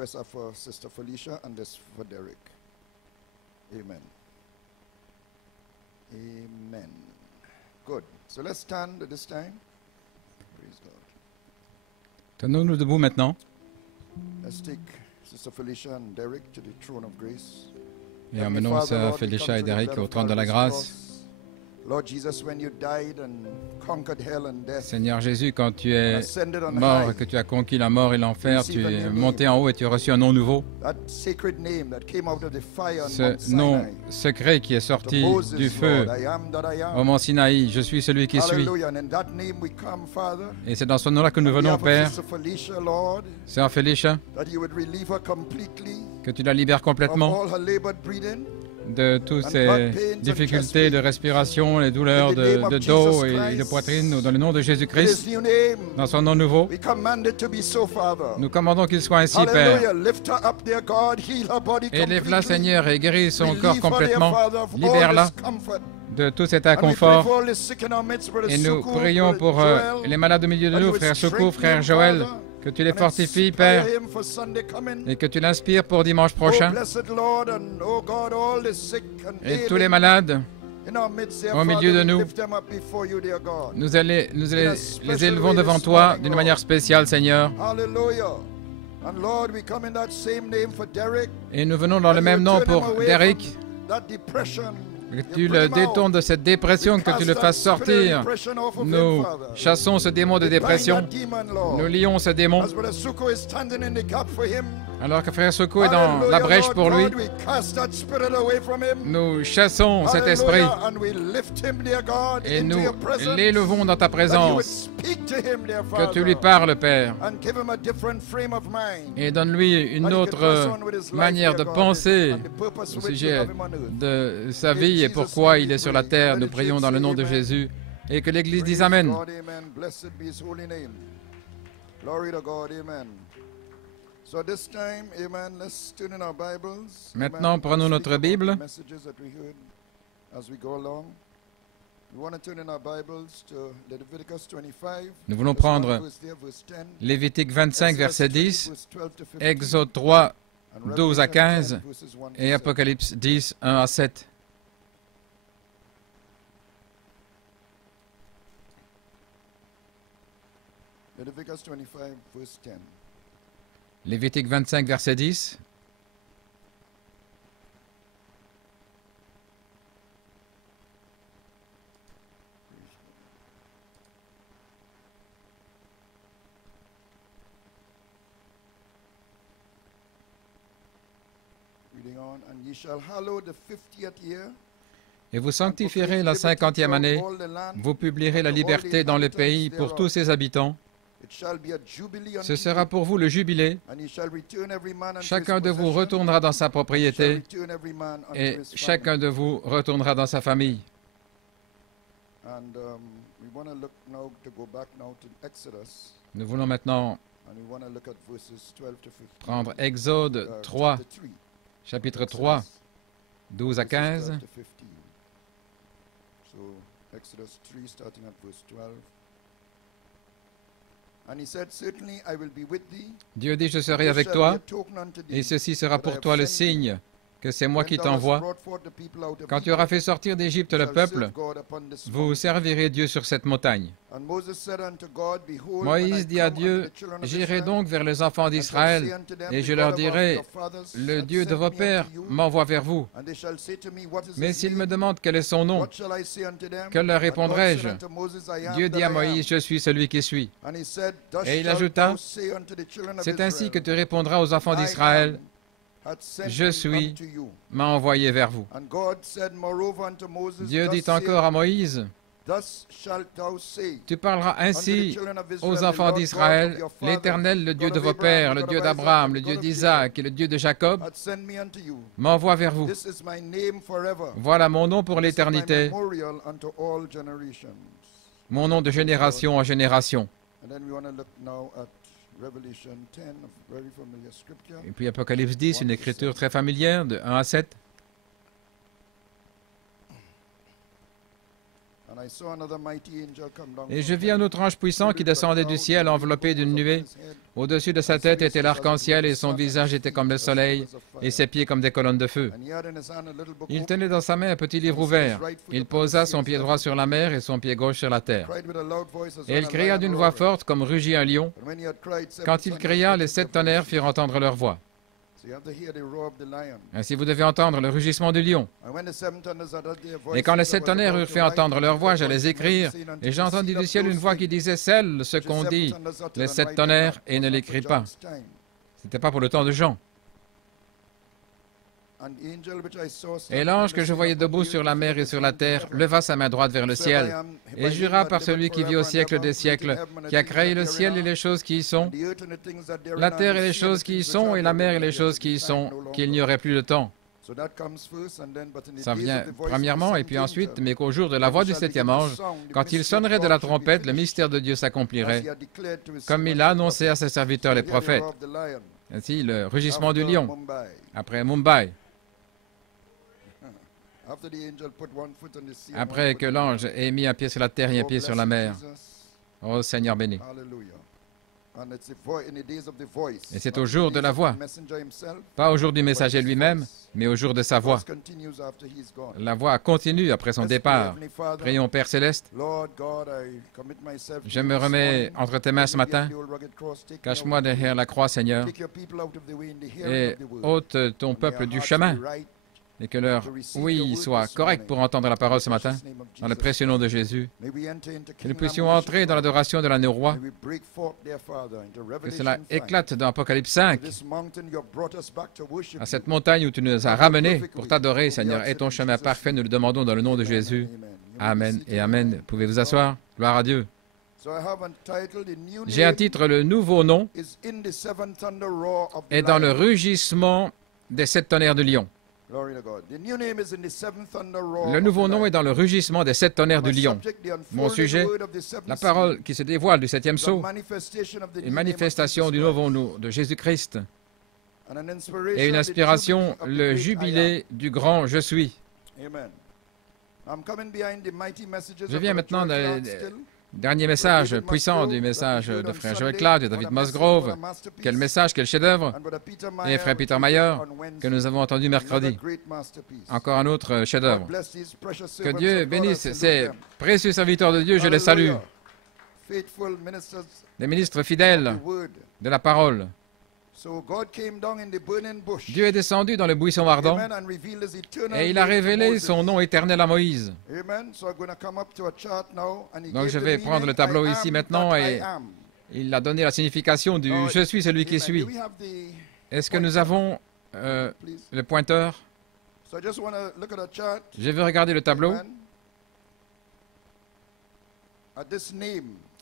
requests are for Sister Felicia and this for Derek. Amen. Amen. Good. So let's stand at this time. Praise God. Tenons-nous debout maintenant. Let's take Sister Felicia and Derek to the throne of grace. Et emmenons Sœur Felicia et Derek au trône de la grâce. Lord Jesus, when you died and conquered hell and death, Seigneur Jésus, quand tu es ascended on mort et high, que tu as conquis la mort et l'enfer, tu es monté en haut et tu as reçu un nom nouveau. that sacred name that came out of the fire on Ce Mount nom Sinai, secret qui est to sorti Moses, du feu Lord, I am that I au am. mont Sinaï. Je suis celui qui suis. Hallelujah. And in that name we come, Father. Et c'est dans ce nom-là que nous On venons, behalf of Père. Sister Felicia, Lord, Sœur Felicia, that you would relieve her completely que tu la libères of complètement all her labored breathing. de toutes ces difficultés de respiration, les douleurs de dos et de poitrine, dans le nom de In His Jésus-Christ, new name, dans son nom nouveau. we command it to be so, Father. Nous commandons qu'il soit ainsi, Père. Hallelujah. Lift her up, dear God. Heal her body Élève-la, completely. Seigneur, et guéris son corps Relieve her, dear complètement. Father, of all Libère-la discomfort. de tout cet And we pray inconfort. for all the sick in our midst, Brother Et nous Suku, prions Brother pour Joel, les malades au milieu de that nous, you would frère Secours, strengthen frère him, Joël, Father, que tu les and fortifies, inspire Père, him for Sunday coming. et que tu l'inspires pour dimanche Oh, prochain. blessed Lord, and oh God, all the sick and Et tous les ailing malades, in our midst, dear au milieu Father, de we nous, lift them up before you, dear God. nous les élevons devant toi d'une manière spéciale, Seigneur. Hallelujah. And Lord, we come in that same name for Derek. Et nous venons dans le That you même would nom turn him pour away Derek, from that depression. que You tu bring le him out. détournes de cette dépression, que tu le fasses sortir. Nous chassons ce démon de dépression. Nous lions ce démon. As Brother Suko is standing in the gap for him. Alors que frère Secours est dans Hallelujah, la brèche Lord pour lui, God, we cast that spirit away from him. nous chassons cet Hallelujah, esprit and we lift him, dear God, et into nous your presence. l'élevons dans ta That you would présence. speak to him, dear Que tu Father, lui parles, Père, and give him a different frame of mind. et donne-lui une That he can autre press on with his life, manière de dear God, penser and the purpose au which you sujet have him on earth. de sa vie et pourquoi il est sur la terre. Nous prions dans le nom de Jésus et que l'Église dise Praise Amen. God, amen. Blessed be his holy name. Glory to God, amen. So this time, amen, let's turn in our Bibles. Maintenant, Amen. prenons Speak notre about Bible. the messages that we heard as we go along. We want to turn in our Bibles to Leviticus 25. Nous voulons Verse 1, prendre verse there, verse 10, Lévitique 25, verset 10, verse 12 to 15, Exode 3, and 12 à Revelation 15 10, verses 1 to et 7. Apocalypse 10, 1 à 7. Leviticus 25, verse 10. Lévitique 25, verset 10. Reading on, and ye shall hallow the 50th year. Et vous sanctifierez la 50e année, vous publierez la liberté dans le pays pour tous ses habitants. Ce sera pour vous le jubilé. Chacun de vous retournera dans sa propriété et chacun de vous retournera dans sa famille. Nous voulons maintenant prendre Exode 3, chapitre 3, 12 à 15. So, Exodus 3, starting at verse 12. And he said, Certainly I will be with thee. Dieu dit, je serai avec toi, et ceci sera pour toi le signe que c'est moi qui t'envoie. Quand tu auras fait sortir d'Égypte le peuple, vous servirez Dieu sur cette montagne. Moïse dit à Dieu, j'irai donc vers les enfants d'Israël, et je leur dirai, le Dieu de vos pères m'envoie vers vous. Mais s'ils me demandent quel est son nom, que leur répondrai-je? Dieu dit à Moïse, je suis celui qui suis. Et il ajouta, c'est ainsi que tu répondras aux enfants d'Israël, je suis, m'a envoyé vers vous. Dieu dit encore à Moïse, tu parleras ainsi aux enfants d'Israël, l'Éternel, le Dieu de vos pères, le Dieu d'Abraham, le Dieu d'Isaac et le Dieu de Jacob, m'envoie vers vous. Voilà mon nom pour l'éternité, mon nom de génération en génération. Et puis Apocalypse 10, une écriture très familière de 1 à 7. Et je vis un autre ange puissant qui descendait du ciel enveloppé d'une nuée. Au-dessus de sa tête était l'arc-en-ciel et son visage était comme le soleil et ses pieds comme des colonnes de feu. Il tenait dans sa main un petit livre ouvert. Il posa son pied droit sur la mer et son pied gauche sur la terre. Et il cria d'une voix forte comme rugit un lion. Quand il cria, les 7 tonnerres firent entendre leur voix. Ainsi vous devez entendre le rugissement du lion. Et quand les 7 tonnerres eurent fait entendre leur voix, j'allais écrire, et j'ai entendu du ciel une voix qui disait, scelle ce qu'ont dit les 7 tonnerres, et ne l'écris pas. Ce n'était pas pour le temps de Jean. Et l'ange que je voyais debout sur la mer et sur la terre leva sa main droite vers le ciel et jura par celui qui vit au siècle des siècles, qui a créé le ciel et les choses qui y sont, la terre et les choses qui y sont, et la mer et les choses qui y sont, qu'il n'y aurait plus de temps. Ça vient premièrement, et puis ensuite, mais qu'au jour de la voix du 7e ange, quand il sonnerait de la trompette, le mystère de Dieu s'accomplirait, comme il a annoncé à ses serviteurs les prophètes. Ainsi, le rugissement du lion, après Mumbai. Après que l'ange ait mis un pied sur la terre et un pied sur la mer. Oh Seigneur béni. Et c'est au jour de la voix, pas au jour du messager lui-même, mais au jour de sa voix. La voix continue après son départ. Prions Père Céleste. Je me remets entre tes mains ce matin. Cache-moi derrière la croix, Seigneur, et ôte ton peuple du chemin, et que leur oui soit correct pour entendre la parole ce matin, dans le précieux nom de Jésus. Que nous puissions entrer dans l'adoration de l'agneau roi, que cela éclate dans Apocalypse 5, à cette montagne où tu nous as ramenés pour t'adorer, Seigneur, et ton chemin parfait, nous le demandons dans le nom de Jésus. Amen et Amen. Pouvez vous asseoir? Gloire à Dieu. J'ai un titre, le nouveau nom est dans le rugissement des 7 tonnerres de lion. Le nouveau nom est dans le rugissement des 7 tonnerres du lion. Mon sujet, la parole qui se dévoile du 7e sceau, une manifestation du nouveau nom de Jésus-Christ, et une inspiration, le jubilé du grand Je suis. Je viens maintenant dernier message puissant du message de Frère Joël Clark, de David Musgrove. Quel message, quel chef-d'œuvre. Et Frère Peter Mayer, que nous avons entendu mercredi. Encore un autre chef-d'œuvre. Que Dieu bénisse ces précieux serviteurs de Dieu, je les salue. Les ministres fidèles de la parole. Dieu est descendu dans le buisson ardent et il a révélé son nom éternel à Moïse. Donc je vais prendre le tableau ici maintenant et il a donné la signification du « Je suis celui qui suis ». Est-ce que nous avons le pointeur? Je vais regarder le tableau.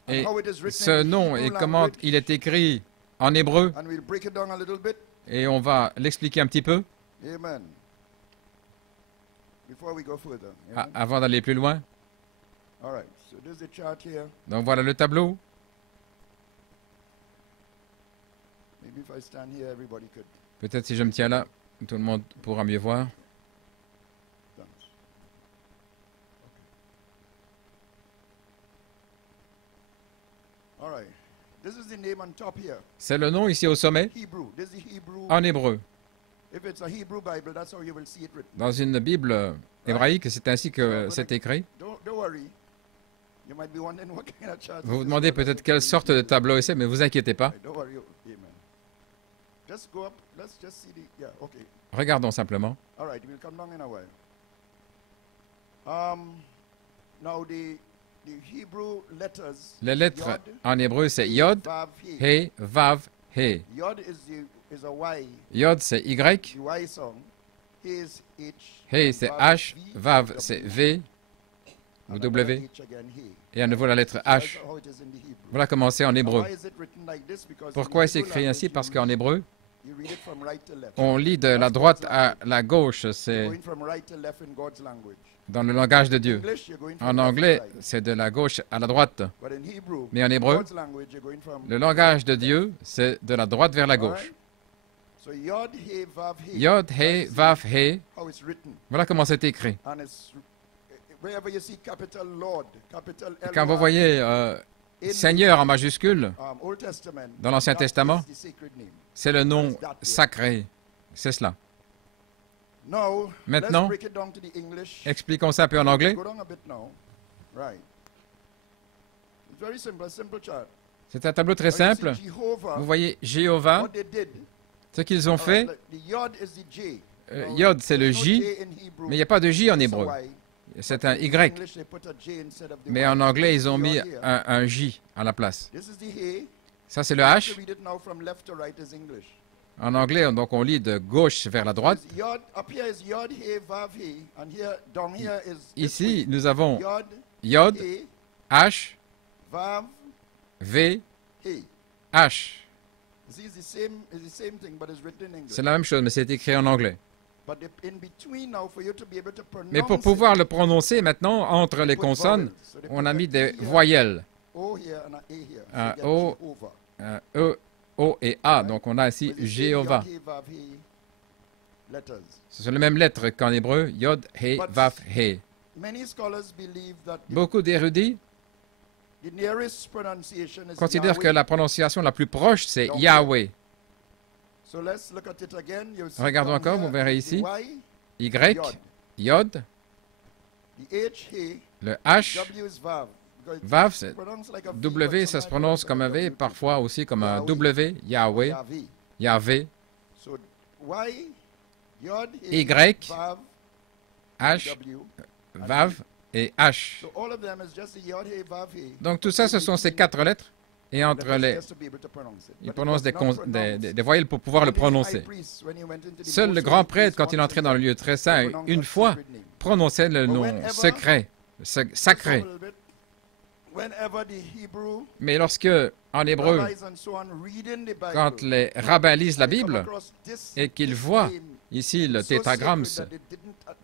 Et ce nom et comment il est écrit en hébreu, et on va l'expliquer un petit peu avant d'aller plus loin. Donc voilà le tableau. Peut-être si je me tiens là, tout le monde pourra mieux voir. C'est le nom ici au sommet, en hébreu. Dans une Bible hébraïque, c'est ainsi que c'est écrit. Vous vous demandez peut-être quelle sorte de tableau c'est, mais ne vous inquiétez pas. Regardons simplement. Les lettres en hébreu, c'est Yod, He, Vav, He. Yod, c'est Y. He, c'est H. Vav, c'est V. Ou W. Et à nouveau la lettre H. Voilà comment c'est en hébreu. Pourquoi c'est écrit ainsi? Parce qu'en hébreu, on lit de la droite à la gauche. C'est dans le langage de Dieu. En anglais, c'est de la gauche à la droite. Mais en hébreu, le langage de Dieu, c'est de la droite vers la gauche. Yod, He, Vav, He. Voilà comment c'est écrit. Quand vous voyez Seigneur en majuscule dans l'Ancien Testament, c'est le nom sacré. C'est cela. Maintenant, expliquons ça un peu en anglais. C'est un tableau très simple. Vous voyez Jéhovah, ce qu'ils ont fait. Yod, c'est le J, mais il n'y a pas de J en hébreu. C'est un Y. Mais en anglais, ils ont mis un J à la place. Ça, c'est le H. En anglais, donc, on lit de gauche vers la droite. Ici, nous avons Yod, H, V, H. C'est la même chose, mais c'est écrit en anglais. Mais pour pouvoir le prononcer maintenant, entre les consonnes, on a mis des voyelles. Un O, un E, O et A. Donc on a ici Jéhovah. Ce sont les mêmes lettres qu'en hébreu, Yod, He, Vav, He. Beaucoup d'érudits considèrent que la prononciation la plus proche, c'est Yahweh. Regardons encore, vous verrez ici, Y, Yod, le H, Vav, W, ça se prononce comme un V, parfois aussi comme un W, Yahweh, Yahvé, Y, H, Vav et H. Donc tout ça, ce sont ces quatre lettres. Et entre les... Il prononce des voyelles pour pouvoir le prononcer. Seul le grand prêtre, quand il entrait dans le lieu très saint, une fois, prononçait le nom secret, sacré. Mais lorsque, en hébreu, quand les rabbins lisent la Bible et qu'ils voient ici le tétragramme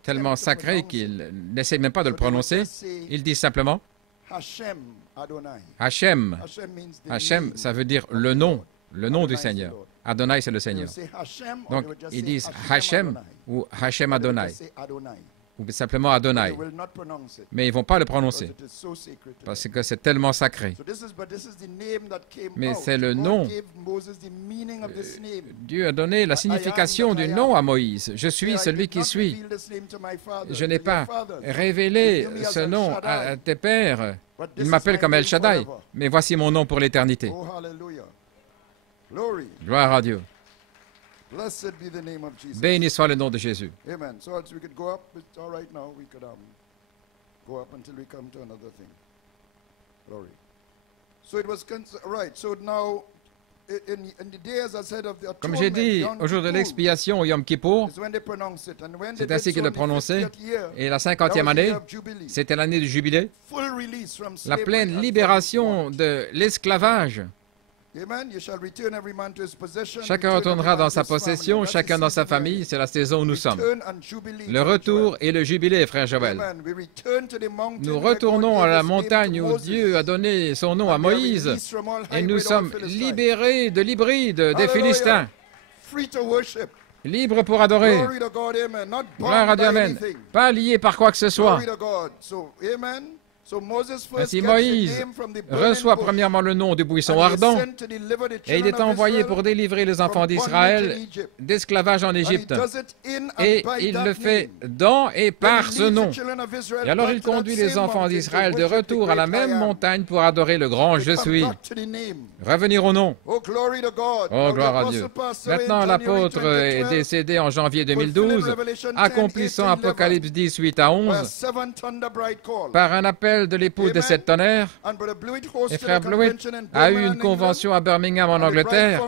tellement sacré qu'ils n'essaient même pas de le prononcer, ils disent simplement Hachem. Hachem, ça veut dire le nom du Seigneur. Adonai, c'est le Seigneur. Donc, ils disent Hachem ou Hachem Adonai, ou simplement Adonai. Mais ils ne vont pas le prononcer, parce que c'est tellement sacré. Mais c'est le nom. Dieu a donné la signification du nom à Moïse. Je suis celui qui suis. Je n'ai pas révélé ce nom à tes pères. Ils m'appellent comme El Shaddai, mais voici mon nom pour l'éternité. Gloire à Dieu. Béni soit le nom de Jésus. Amen. So we could go up. It's all right now. We could go up until we come to another thing. Glory. So it was right. So now, in the days, I said, of the atonement, comme j'ai dit, au jour de l'expiation au Yom Kippour, c'est ainsi qu'il le prononçait. Et la 50e année, c'était l'année du jubilé, la pleine libération de l'esclavage. Chacun retournera dans sa possession, chacun dans sa famille, c'est la saison où nous sommes. Le retour et le jubilé, frère Joël. Nous retournons à la montagne où Dieu a donné son nom à Moïse et nous sommes libérés de l'hybride des Philistins. Libres pour adorer. Gloire à Dieu, amen. Pas liés par quoi que ce soit. Ainsi Moïse reçoit premièrement le nom du buisson ardent et il est envoyé pour délivrer les enfants d'Israël d'esclavage en Égypte. Et il le fait dans et par ce nom. Et alors il conduit les enfants d'Israël de retour à la même montagne pour adorer le grand Je suis. Revenir au nom. Oh, gloire à Dieu. Maintenant, l'apôtre est décédé en janvier 2012, accomplissant Apocalypse 10, 8 à 11, par un appel de l'époux de cette tonnerre. Et frère Blewett a eu une convention à Birmingham en Angleterre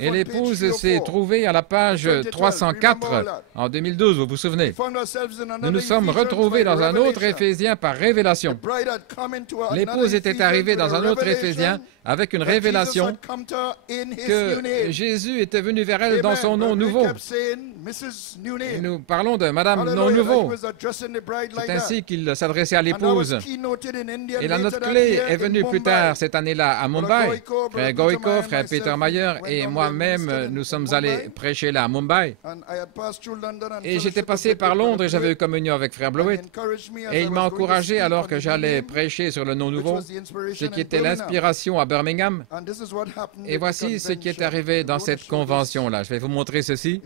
et l'épouse s'est trouvée à la page 304 en 2012, vous vous souvenez. Nous nous sommes retrouvés dans un autre Éphésien par révélation. L'épouse était arrivée dans un autre Éphésien avec une révélation que Jésus était venu vers elle dans son nom nouveau. Et nous parlons de Madame non nouveau. C'est ainsi qu'il s'adressait à l'épouse. Et la note clé est venue plus tard cette année-là à Mumbai. Frère Goïko, frère Peter Mayer et moi-même, nous sommes allés prêcher là à Mumbai. Et j'étais passé par Londres et j'avais eu communion avec frère Blewett. Et il m'a encouragé alors que j'allais prêcher sur le nom nouveau, ce qui était l'inspiration à Birmingham. Et voici ce qui est arrivé dans cette convention-là. Je vais vous montrer ceci.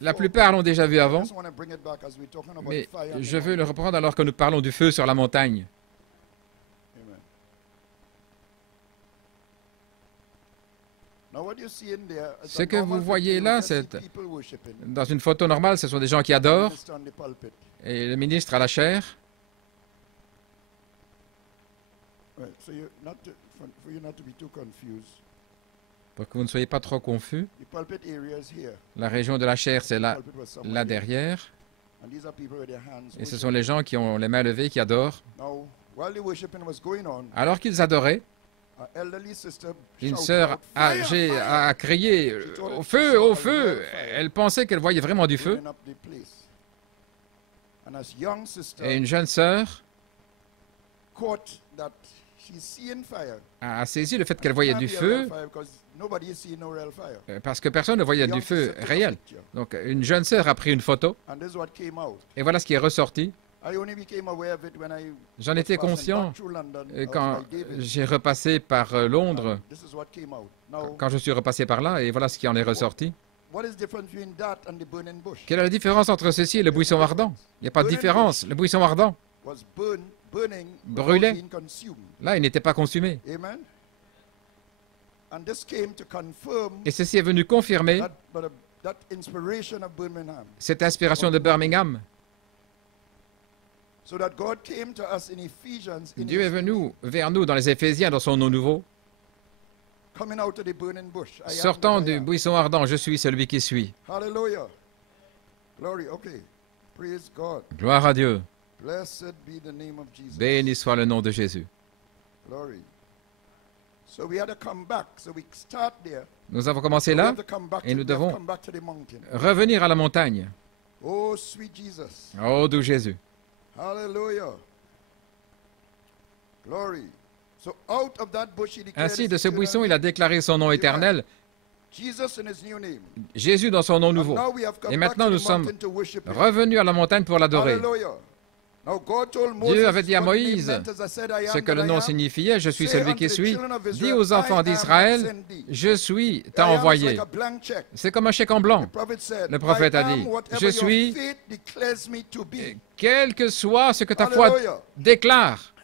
La plupart l'ont déjà vu avant, mais je veux le reprendre alors que nous parlons du feu sur la montagne. Ce que vous voyez là, dans une photo normale, ce sont des gens qui adorent, et le ministre à la chair. Pour que vous ne soyez pas trop confus, la région de la chair, c'est là derrière. Et ce sont les gens qui ont les mains levées, qui adorent. Alors qu'ils adoraient, une sœur âgée a crié « Au feu, au feu !» Elle pensait qu'elle voyait vraiment du feu. Et une jeune sœur a saisi le fait qu'elle voyait du feu, parce que personne ne voyait du feu réel. Donc une jeune sœur a pris une photo, et voilà ce qui est ressorti. J'en étais conscient quand j'ai repassé par Londres, quand je suis repassé par là, et voilà ce qui en est ressorti. Quelle est la différence entre ceci et le buisson ardent? Il n'y a pas de différence. Le buisson ardent brûlait. Là, il n'était pas consumé. Et ceci est venu confirmer cette inspiration de Birmingham. Dieu est venu vers nous dans les Éphésiens, dans son nom nouveau. Sortant du buisson ardent, je suis celui qui suis. Gloire à Dieu. Béni soit le nom de Jésus. Nous avons commencé là et nous devons revenir à la montagne. Oh, doux Jésus. Ainsi, de ce buisson, il a déclaré son nom éternel, Jésus dans son nom nouveau. Et maintenant, nous sommes revenus à la montagne pour l'adorer. Dieu avait dit à Moïse ce que le nom signifiait, je suis celui qui suis. Dis aux enfants d'Israël, je suis, t'a envoyé. C'est comme un chèque en blanc. Le prophète a dit, je suis, quel que soit ce que ta foi déclare.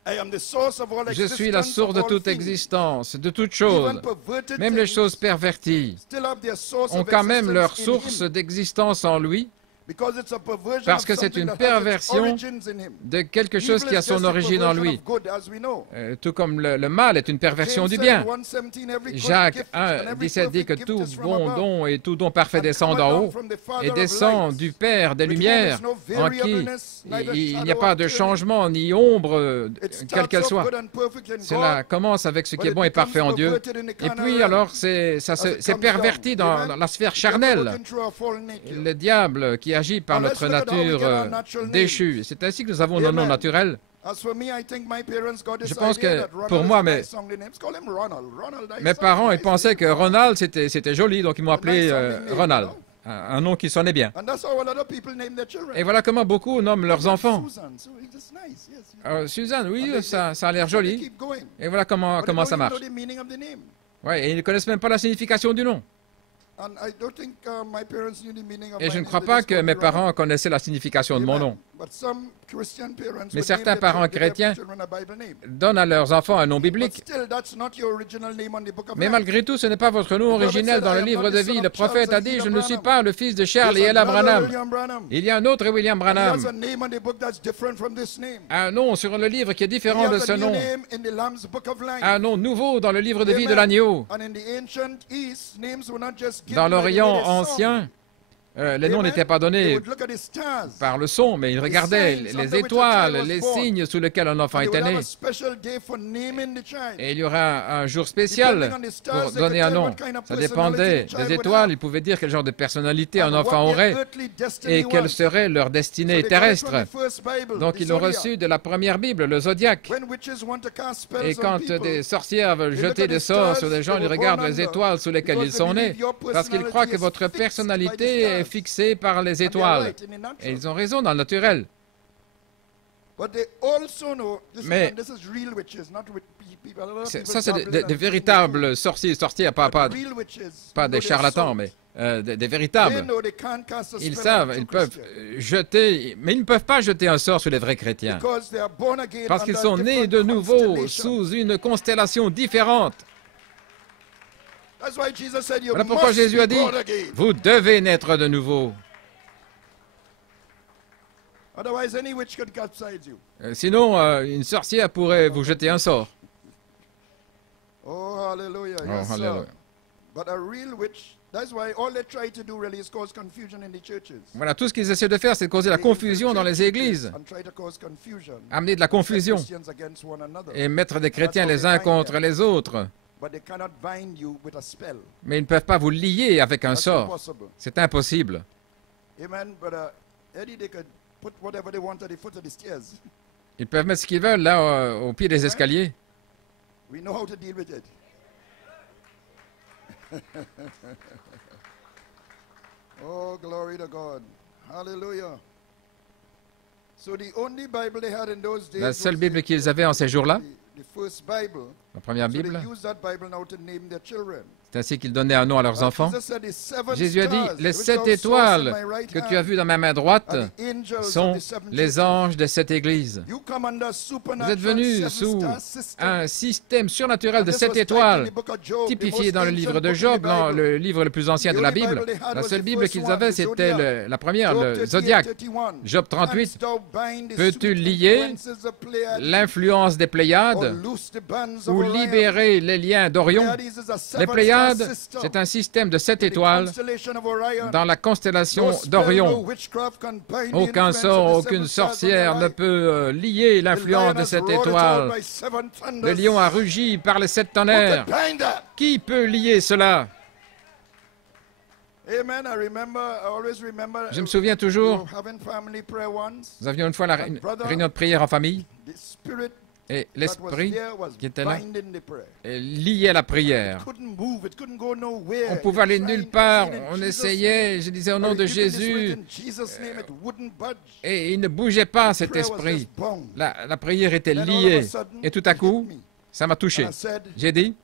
Je suis la source de toute existence, de toute chose. Même les choses perverties ont quand même leur source d'existence en lui, parce que c'est une perversion de quelque chose qui a son origine en lui. Tout comme le mal est une perversion du bien. Jacques 1, 17 dit que tout bon don et tout don parfait descend d'en haut et descend du Père des Lumières, en qui il n'y a pas de changement ni ombre, quelle qu'elle soit. Cela commence avec ce qui est bon et parfait en Dieu. Et puis alors, ça s'est perverti dans la sphère charnelle. Le diable qui agit par notre nature déchue. C'est ainsi que nous avons nos noms naturels. Je pense que pour moi, mes parents ils pensaient que Ronald c'était joli, donc ils m'ont appelé Ronald, un nom qui sonnait bien. Et voilà comment beaucoup nomment leurs enfants. Suzanne, oui, ça a l'air joli. Et voilà comment ça marche. Ouais, et ils ne connaissent même pas la signification du nom. Et je ne crois pas que mes parents connaissaient la signification de mon nom. Mais certains parents chrétiens donnent à leurs enfants un nom biblique. Mais malgré tout, ce n'est pas votre nom originel dans le livre de vie. Le prophète a dit, je ne suis pas le fils de Charles et Ella Branham. Il y a un autre William Branham. Un nom sur le livre qui est différent de ce nom. Un nom nouveau dans le livre de vie de l'agneau. Dans l'Orient ancien, les noms n'étaient pas donnés par le son, mais ils regardaient les étoiles, les signes sous lesquels un enfant était né. Et il y aura un jour spécial pour donner un nom. Ça dépendait des étoiles. Ils pouvaient dire quel genre de personnalité un enfant aurait et quelle serait leur destinée terrestre. Donc ils l'ont reçu de la première Bible, le zodiaque. Et quand des sorcières veulent jeter des sorts sur des gens, ils regardent les étoiles sous lesquelles ils sont nés, parce qu'ils croient que votre personnalité est fixée par les étoiles. Et ils ont raison dans le naturel. Mais ça, c'est des véritables sorciers, pas des charlatans, mais des véritables. Ils savent, ils peuvent jeter, mais ils ne peuvent pas jeter un sort sur les vrais chrétiens, parce qu'ils sont nés de nouveau sous une constellation différente. Voilà pourquoi Jésus a dit, vous devez naître de nouveau. Sinon, une sorcière pourrait vous jeter un sort. Oh, hallelujah. Oh, Yes, hallelujah. sir. But a real witch, that's why all they try to do really is cause confusion in the churches. Voilà, tout ce qu'ils essaient de faire, c'est de causer la confusion dans les églises, And try to cause confusion. amener de la confusion Christians against one another. et mettre des chrétiens les uns contre les autres. But they cannot bind you with a spell. Mais ils ne peuvent pas vous lier avec un That's sort. impossible. C'est impossible. Amen. But Eddie, they could put whatever they want at the foot of the stairs. Ils peuvent mettre ce qu'ils veulent là au pied des escaliers. We know how to deal with it. Oh, glory to God. Hallelujah. So the only Bible they had in those days La seule was Bible qu'ils avaient en ces jours-là, the first Bible. la première So Bible, they use that Bible now to name their children. c'est ainsi qu'ils donnaient un nom à leurs enfants. Jesus said, "The seven Jésus a dit, stars les which 7 thou sawest in étoiles my right que tu as hand vues dans ma main droite are the angels of sont the seven les churches." anges de cette église. You come under Vous supernatural êtes venus seven sous star system. un système surnaturel de And this 7 was typed in étoiles, the book of Job, the typifié most dans le ancient livre de book in Job, the dans Bible. le livre le plus ancien The de la only Bible. Bible they had La was seule the Bible first qu'ils one, avaient, the c'était Zodiac. la première, Job le 38, Zodiac. 31. Job 38. Canst thou bind the Peux-tu sweet lier influences of Pleiades, l'influence des or Pléiades loose the bands of ou Orion? libérer les liens d'Orion? Pleiades is a Les seven-star Pléiades, system c'est un système de 7 in the étoiles constellation of Orion. dans la constellation No spell, no d'Orion. witchcraft can bind the Aucun influence sort, of the aucune seven stars of sorcière their ne life. peut lier The l'influence lion de has cette roared it out étoile. by seven thunders. Le lion a rugi par les 7 Who tonnerres. could bind that? Qui peut lier cela? Amen. I always remember. Je me souviens toujours, we were having family prayer once. nous avions une fois une réunion de prière en famille The spirit et that was l'esprit there was qui était là binding the prayer. liait la prière. Couldn't move, it couldn't go nowhere. On pouvait aller It nulle tried, part, it on in Jesus' essayait, je disais au name. nom de I rebuked this spirit Jésus, in Jesus' name, it wouldn't budge. et il ne bougeait pas cet Prayer was esprit. just bound. La prière était Then all of a liée. sudden, Et tout à it coup, hit me. ça m'a touché. And I said, J'ai dit,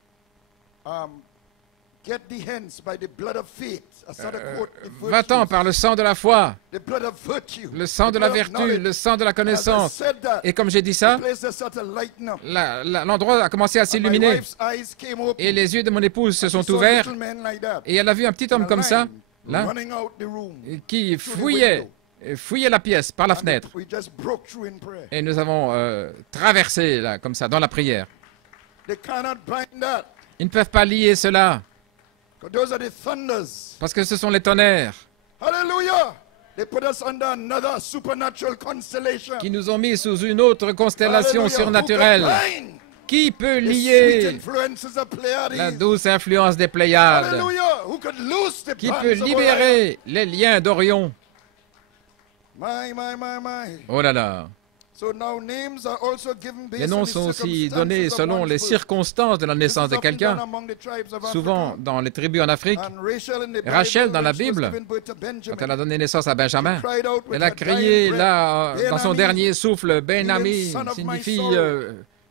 get thee hence by the blood of faith. I started to quote the va-t'en virtues. par le sang de la foi, The blood of virtue. le sang the de la blood of vertu, knowledge. le sang de la As I connaissance. said that, Et comme j'ai dit the ça, place just started lighting up. l'endroit a commencé à And my s'illuminer. wife's eyes came open. Et les yeux de mon épouse se She sont saw ouverts. little men like that, Et elle a vu un petit in homme a comme ça, line, là, running out the room. qui through the fouillait, window. fouillait la pièce par la And fenêtre. we just broke through in prayer. Et nous avons traversé, là, comme ça, dans la prière. They cannot bind that. Ils ne peuvent pas lier cela, Because those are the thunders. parce que ce sont les tonnerres Hallelujah. They put us under another supernatural constellation. qui nous ont mis sous une autre constellation Hallelujah. Who surnaturelle. can bind Qui peut the sweet lier influences of Pleiades? la douce influence des Pléiades? Hallelujah. Who could loose the Qui bands peut of Orion? libérer les liens d'Orion? My, my, my, my. Oh là là! So now names are also given based Les noms on the sont aussi circumstances donnés of selon one's les birth. circonstances de la This naissance is de often quelqu'un. done among the tribes of Souvent Africa. dans les tribus en Afrique, And Rachel in the Rachel Bible, dans la when she was Bible, giving birth to Benjamin, quand elle a donné naissance à Benjamin, cried out with elle a her crié dying là, breath, dans son Ben-Ami, dernier souffle, Ben-Ami, meaning son of my signifie sorrow.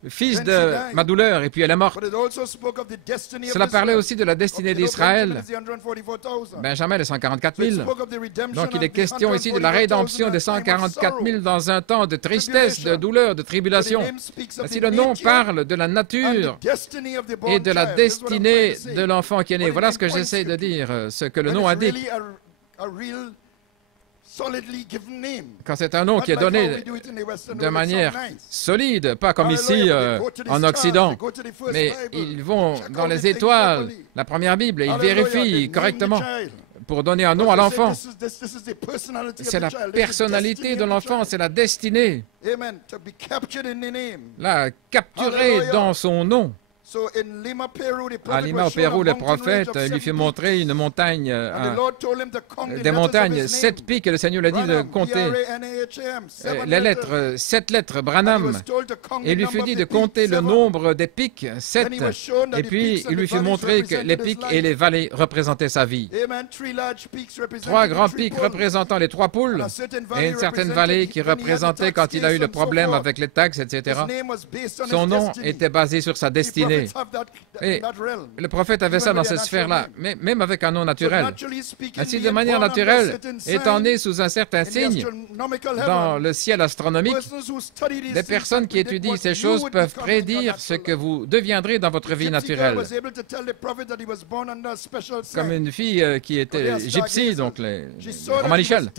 fils Then de she died. ma douleur, et puis elle est morte. But it also spoke of the destiny of Cela parlait Israel. aussi de la destinée You know, d'Israël. Benjamin is the 144,000. Benjamin, les 144 So it 000. spoke of the redemption Donc il of est the question ici de la rédemption des 144 000 dans un temps de tristesse, de douleur, de tribulation. Ainsi le nom parle de la nature et de la destinée de l'enfant qui est né. Voilà ce que j'essaie de dire, ce que le nom indique. Quand c'est un nom qui est donné de manière solide, pas comme ici en Occident, mais ils vont dans les étoiles, la première Bible, et ils vérifient correctement. pour donner un nom à l'enfant. C'est la personnalité de l'enfant, c'est la destinée. Là, capturée dans son nom. À Lima, au Pérou, le prophète lui fit montrer une montagne, des montagnes, 7 pics, et le Seigneur lui a dit de compter les lettres, 7 lettres, Branham, et il lui fut dit de compter le nombre des pics, 7, et puis il lui fit montrer que les pics et les vallées représentaient sa vie. 3 grands pics représentant les 3 poules, et une certaine vallée qui représentait quand il a eu le problème avec les taxes, etc. Son nom était basé sur sa destinée. Et le prophète avait ça dans cette sphère-là, mais même avec un nom naturel. Ainsi, de manière naturelle, étant né sous un certain signe dans le ciel astronomique, des personnes qui étudient ces choses peuvent prédire ce que vous deviendrez dans votre vie naturelle. Comme une fille qui était gypsy, donc les Romanichel.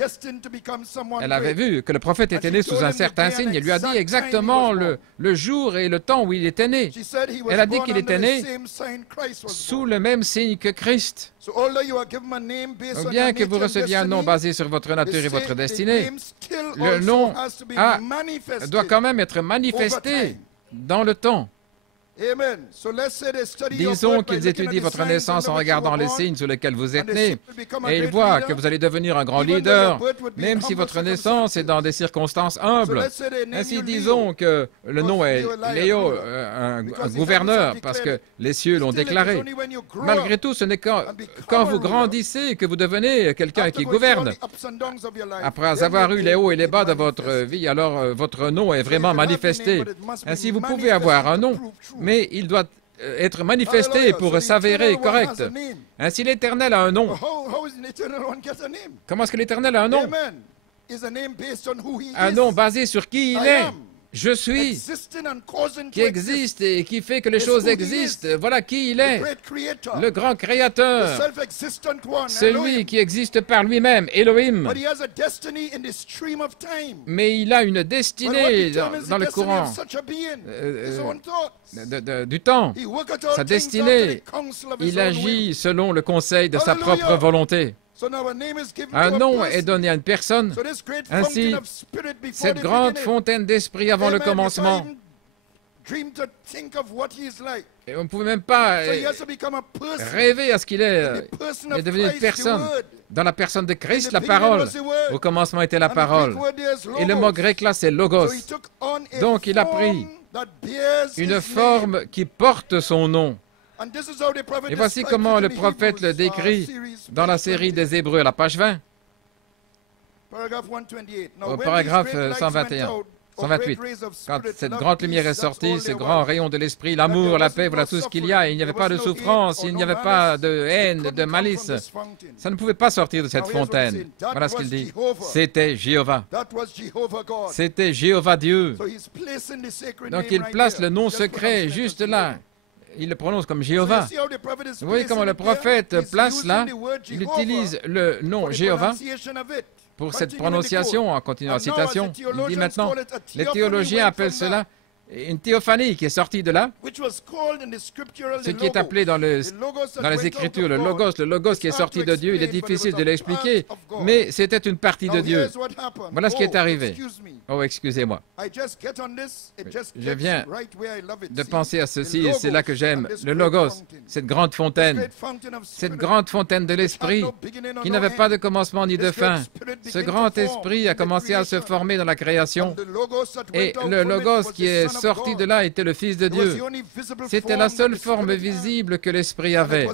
Elle avait vu que le prophète était né sous un certain signe. Elle lui a dit exactement le jour et le temps où il était né. Elle a dit qu'il était né sous le même signe que Christ. Bien que vous receviez un nom basé sur votre nature et votre destinée, le nom doit quand même être manifesté dans le temps. Disons qu'ils étudient votre naissance en regardant les signes sur lesquels vous êtes né, et ils voient que vous allez devenir un grand leader, même si votre naissance est dans des circonstances humbles. Ainsi, disons que le nom est Léo, un gouverneur, parce que les cieux l'ont déclaré. Malgré tout, ce n'est quand vous grandissez que vous devenez quelqu'un qui gouverne. Après avoir eu les hauts et les bas de votre vie, alors votre nom est vraiment manifesté. Ainsi, vous pouvez avoir un nom, mais il doit être manifesté pour s'avérer correct. Ainsi, l'Éternel a un nom. Comment est-ce que l'Éternel a un nom? Un nom basé sur qui il est. Je suis, qui existe et qui fait que les choses existent. Voilà qui il est, le grand créateur, celui qui existe par lui-même, Elohim. Mais il a une destinée dans le courant du temps. Sa destinée, il agit selon le conseil de sa propre volonté. Un nom est donné à une personne. Ainsi, cette grande fontaine d'esprit avant le commencement, et on ne pouvait même pas rêver à ce qu'il est. Il est devenu une personne. Dans la personne de Christ, la parole. Au commencement était la parole. Et le mot grec là, c'est logos. Donc il a pris une forme qui porte son nom. Et voici comment le prophète le décrit dans la série des Hébreux à la page 20, au paragraphe 128. Quand cette grande lumière est sortie, ce grand rayon de l'esprit, l'amour, la paix, voilà tout ce qu'il y a. Il n'y avait pas de souffrance, il n'y avait pas de haine, de malice. Ça ne pouvait pas sortir de cette fontaine. Voilà ce qu'il dit. C'était Jéhovah. C'était Jéhovah Dieu. Donc il place le nom secret juste là. Il le prononce comme Jéhovah. Vous voyez comment le prophète place là, il utilise le nom Jéhovah pour cette prononciation, en continuant la citation. Il dit maintenant, les théologiens appellent cela une théophanie qui est sortie de là, ce qui est appelé dans les Écritures le logos qui est sorti de Dieu. Il est difficile de l'expliquer, mais c'était une partie de Dieu. Voilà ce qui est arrivé. Oh, excusez-moi. Je viens de penser à ceci, et c'est là que j'aime le logos, cette grande fontaine de l'esprit qui n'avait pas de commencement ni de fin. Ce grand esprit a commencé à se former dans la création, et le logos qui est sorti de là était le Fils de Dieu. C'était la seule forme visible que l'esprit avait.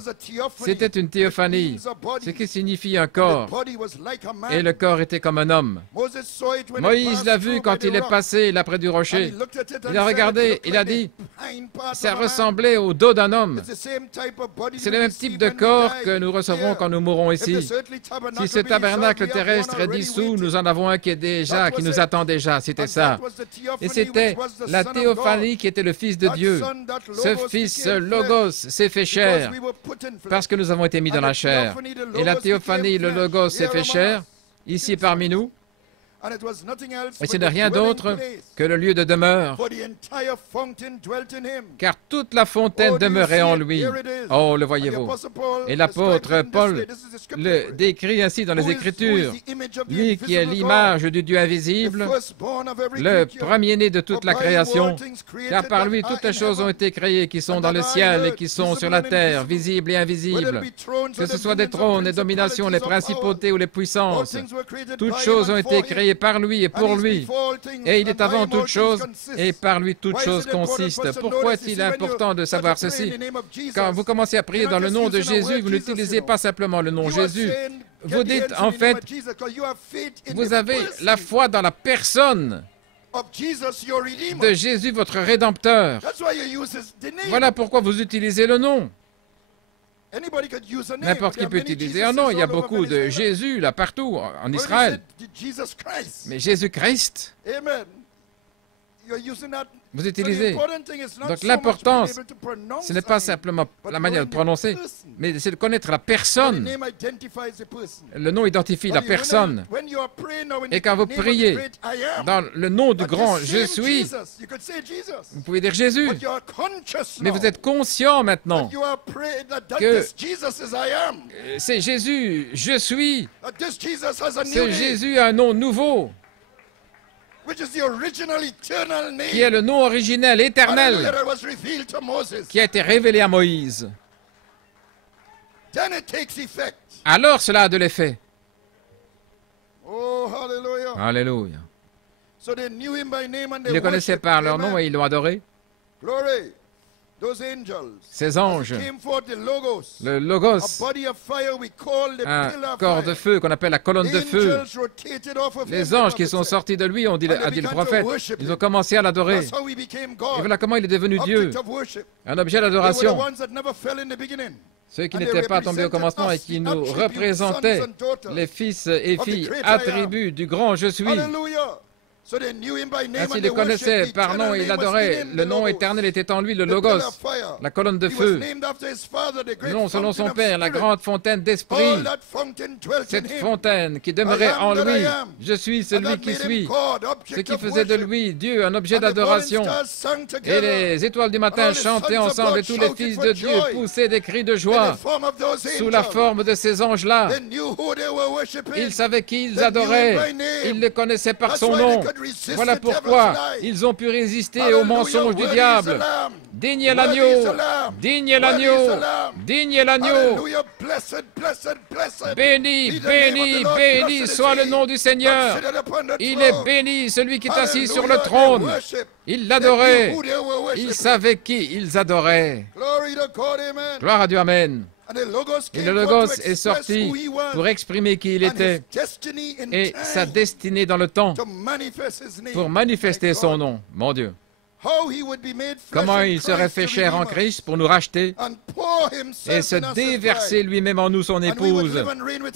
C'était une théophanie, ce qui signifie un corps, et le corps était comme un homme. Moïse l'a vu quand il est passé là près du rocher. Il a regardé, il a dit, ça ressemblait au dos d'un homme. C'est le même type de corps que nous recevrons quand nous mourrons ici. Si ce tabernacle terrestre est dissous, nous en avons un qui nous attend déjà. C'était ça. Et c'était la théophanie qui était le Fils de Dieu. Ce Fils, ce Logos, s'est fait chair parce que nous avons été mis dans la chair. Et la théophanie, le Logos, s'est fait chair ici parmi nous. Et ce n'est rien d'autre que le lieu de demeure, car toute la fontaine demeurait en lui. Oh, le voyez-vous. Et l'apôtre Paul le décrit ainsi dans les Écritures. Lui qui est l'image du Dieu invisible, le premier-né de toute la création, car par lui toutes les choses ont été créées qui sont dans le ciel et qui sont sur la terre, visibles et invisibles. Que ce soit des trônes, des dominations, les principautés ou les puissances, toutes choses ont été créées par lui et pour lui. Et il est avant toute chose, et par lui toute chose consiste. Pourquoi est-il important de savoir ceci? Quand vous commencez à prier dans le nom de Jésus, vous n'utilisez pas simplement le nom Jésus. Vous dites, en fait, vous avez la foi dans la personne de Jésus, votre Rédempteur. Voilà pourquoi vous utilisez le nom. N'importe qui peut utiliser un nom. Il y a beaucoup de Jésus là partout en Israël. Mais Jésus-Christ, vous utilisez. Donc l'importance, ce n'est pas simplement la manière de prononcer, mais c'est de connaître la personne. Le nom identifie la personne. Et quand vous priez dans le nom du grand Je suis, vous pouvez dire Jésus. Mais vous êtes conscient maintenant que c'est Jésus, je suis. Ce Jésus a un nom nouveau, qui est le nom originel, éternel, qui a été révélé à Moïse. Alors cela a de l'effet. Alléluia. Ils le connaissaient par leur nom et ils l'ont adoré. Ces anges, le Logos, un corps de feu qu'on appelle la colonne de feu. Les anges qui sont sortis de lui, a dit le prophète, ils ont commencé à l'adorer. Et voilà comment il est devenu Dieu, un objet d'adoration. Ceux qui n'étaient pas tombés au commencement et qui nous représentaient, les fils et filles, attributs du grand Je suis. Ainsi, il le connaissait par nom et il l'adorait. Le nom éternel était en lui, le Logos, la colonne de feu. Le nom selon son Père, la grande fontaine d'esprit. Cette fontaine qui demeurait en lui. Je suis celui qui suis. Ce qui faisait de lui, Dieu, un objet d'adoration. Et les étoiles du matin chantaient ensemble et tous les fils de Dieu poussaient des cris de joie sous la forme de ces anges-là. Ils savaient qui ils adoraient. Ils le connaissaient par son nom. Voilà pourquoi ils ont pu résister aux mensonges du diable. Digne est l'agneau, digne est l'agneau, digne est l'agneau. Béni, béni, béni soit le nom du Seigneur. Il est béni, celui qui est assis sur le trône. Ils l'adoraient. Ils savaient qui ils adoraient. Gloire à Dieu, Amen. Et le Logos est sorti pour exprimer qui il était et sa destinée dans le temps, pour manifester son nom, mon Dieu. Comment il serait fait chair en Christ pour nous racheter et se déverser lui-même en nous, son épouse.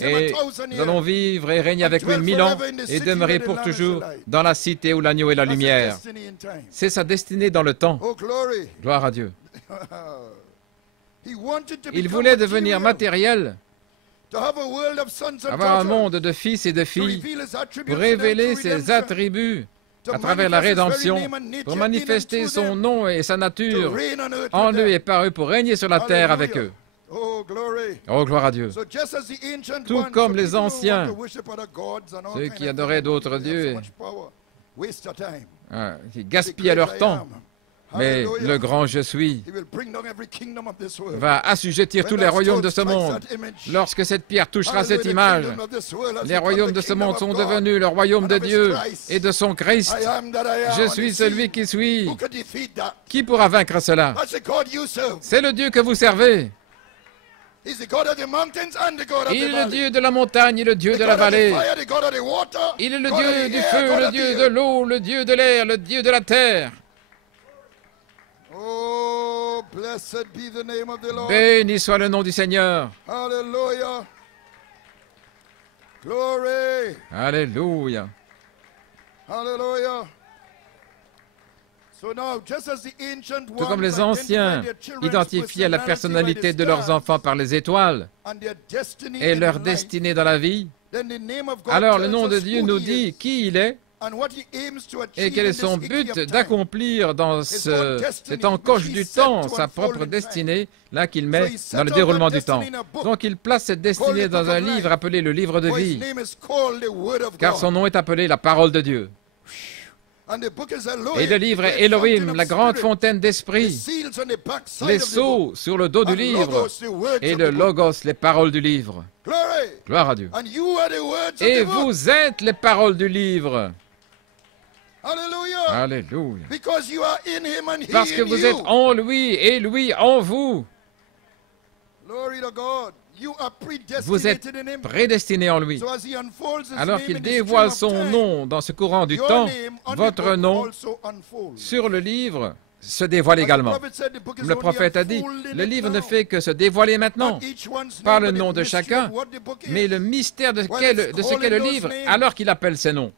Et nous allons vivre et régner avec lui 1000 ans et demeurer pour toujours dans la cité où l'agneau est la lumière. C'est sa destinée dans le temps. Gloire à Dieu. Il voulait devenir matériel, avoir un monde de fils et de filles, pour révéler ses attributs à travers la rédemption, pour manifester son nom et sa nature en eux et par eux, pour régner sur la terre avec eux. Oh, gloire à Dieu. Tout comme les anciens, ceux qui adoraient d'autres dieux, qui gaspillaient leur temps. Mais le grand Je suis va assujettir tous les royaumes de ce monde. Lorsque cette pierre touchera cette image, les royaumes de ce monde sont devenus le royaume de Dieu et de son Christ. Je suis celui qui suis. Qui pourra vaincre cela? C'est le Dieu que vous servez. Il est le Dieu de la montagne et le Dieu de la vallée. Il est le Dieu du feu, le Dieu de l'eau, le Dieu de l'air, le Dieu de la terre. Oh, blessed be the name of the Lord. Béni soit le nom du Seigneur. Hallelujah. Glory. Alléluia. Hallelujah. So now, just as the ancient Tout comme les anciens identifiaient la personnalité de leurs enfants par les étoiles et leur destinée dans la vie, alors le nom de Dieu nous dit qui il est et quel est son but d'accomplir dans cette encoche du temps sa propre destinée, là qu'il met dans le déroulement du temps. Donc il place cette destinée dans un livre appelé le livre de vie, car son nom est appelé la parole de Dieu. Et le livre est Elohim, la grande fontaine d'esprit, les sceaux sur le dos du livre, et le Logos, les paroles du livre. Gloire à Dieu. Et vous êtes les paroles du livre. Alléluia. Parce que vous êtes en lui et lui en vous. Vous êtes prédestinés en lui. Alors qu'il dévoile son nom dans ce courant du temps, votre nom sur le livre se dévoile également. Comme le prophète a dit, le livre ne fait que se dévoiler maintenant, pas le nom de chacun, mais le mystère de ce qu'est le livre, alors qu'il appelle ses noms.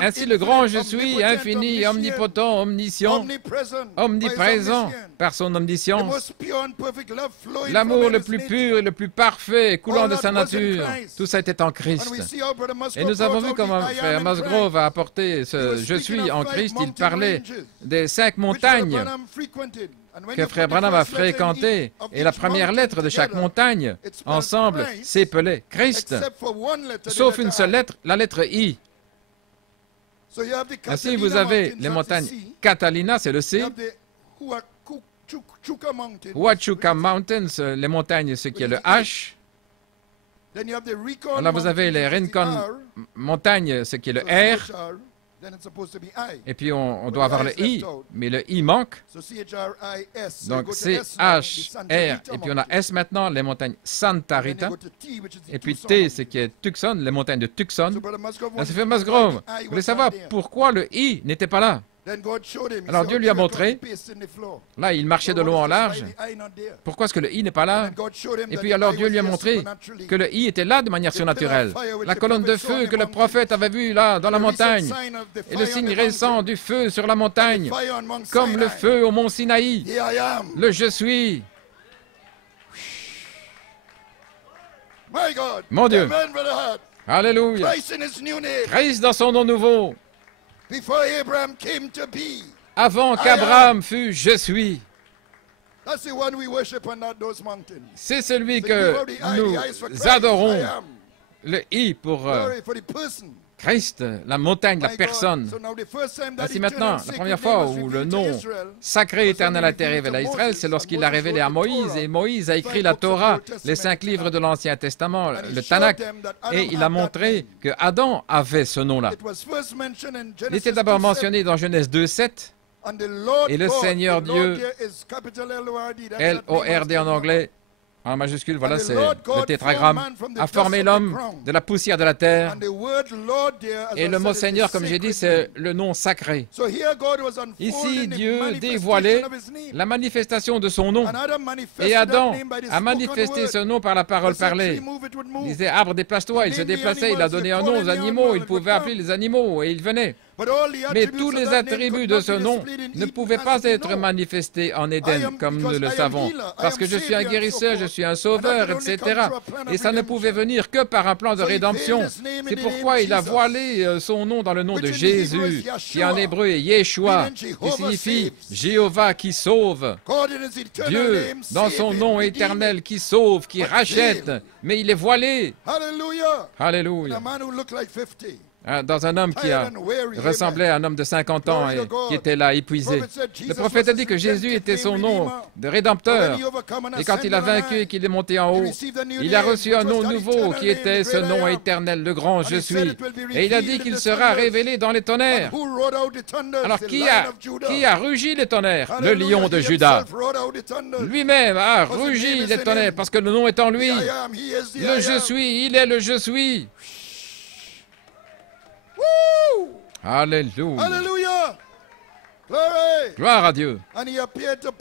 Ainsi le grand je suis, infini, omnipotent, omniscient, omniprésent par son omniscience. L'amour le plus pur et le plus parfait coulant de sa nature, tout ça était en Christ. Et nous avons vu comment frère Musgrove a apporté ce « je suis en Christ », il parlait des 5 montagnes que frère Branham a fréquentées, et la première lettre de chaque montagne, ensemble, s'appelait Christ, sauf une seule lettre, la lettre I. Ainsi, vous avez les montagnes Catalina, c'est le C. Huachuca Mountains, les montagnes, ce qui est le H. Alors, vous avez les Rincon Montagnes, ce qui est le R. Et puis, on doit avoir le I, mais le I manque. Donc, C, H, R, et puis on a S maintenant, les montagnes Santa Rita. Et puis T, ce qui est Tucson, les montagnes de Tucson. Là, c'est fait Musgrove. Vous voulez savoir pourquoi le I n'était pas là? Alors Dieu lui a montré, là il marchait de long en large, pourquoi est-ce que le I n'est pas là? Et puis alors Dieu lui a montré que le I était là de manière surnaturelle. La colonne de feu que le prophète avait vue là dans la montagne, et le signe récent du feu sur la montagne, comme le feu au mont Sinaï, le je suis. Mon Dieu, alléluia, Christ dans son nom nouveau. Avant qu'Abraham fût, je suis. C'est celui que nous adorons. Le I pour Christ, la montagne, la personne. Ainsi maintenant, la première fois où le nom sacré éternel a été révélé à Israël, c'est lorsqu'il l'a révélé à Moïse. Et Moïse a écrit la Torah, les 5 livres de l'Ancien Testament, le Tanakh. Et il a montré que Adam avait ce nom-là. Il était d'abord mentionné dans Genèse 2:7. Et le Seigneur Dieu, L-O-R-D en anglais, en majuscule, voilà, c'est le tétragramme, a formé l'homme de la poussière de la terre. Et le mot Seigneur, comme j'ai dit, c'est le nom sacré. Ici, Dieu dévoilait la manifestation de son nom. Et Adam a manifesté ce nom par la parole parlée. Il disait, arbre, déplace-toi. Il se déplaçait, il a donné un nom aux animaux. Il pouvait appeler les animaux et ils venaient. Mais tous les attributs de ce nom ne pouvaient pas être manifestés en Éden, comme nous le savons, parce que je suis un guérisseur, je suis un sauveur, etc. Et ça ne pouvait venir que par un plan de rédemption. C'est pourquoi il a voilé son nom dans le nom de Jésus, qui en hébreu est Yeshua, qui signifie Jéhovah qui sauve. Dieu, dans son nom éternel, qui sauve, qui rachète, mais il est voilé. Alléluia. Dans un homme qui ressemblait à un homme de 50 ans et qui était là, épuisé. Le prophète a dit que Jésus était son nom de rédempteur. Et quand il a vaincu et qu'il est monté en haut, il a reçu un nom nouveau qui était ce nom éternel, le grand je suis. Et il a dit qu'il sera révélé dans les tonnerres. Alors qui a rugi les tonnerres? Le lion de Juda. Lui-même a rugi les tonnerres parce que le nom est en lui. Le je suis, il est le je suis. Alléluia. Gloire à Dieu.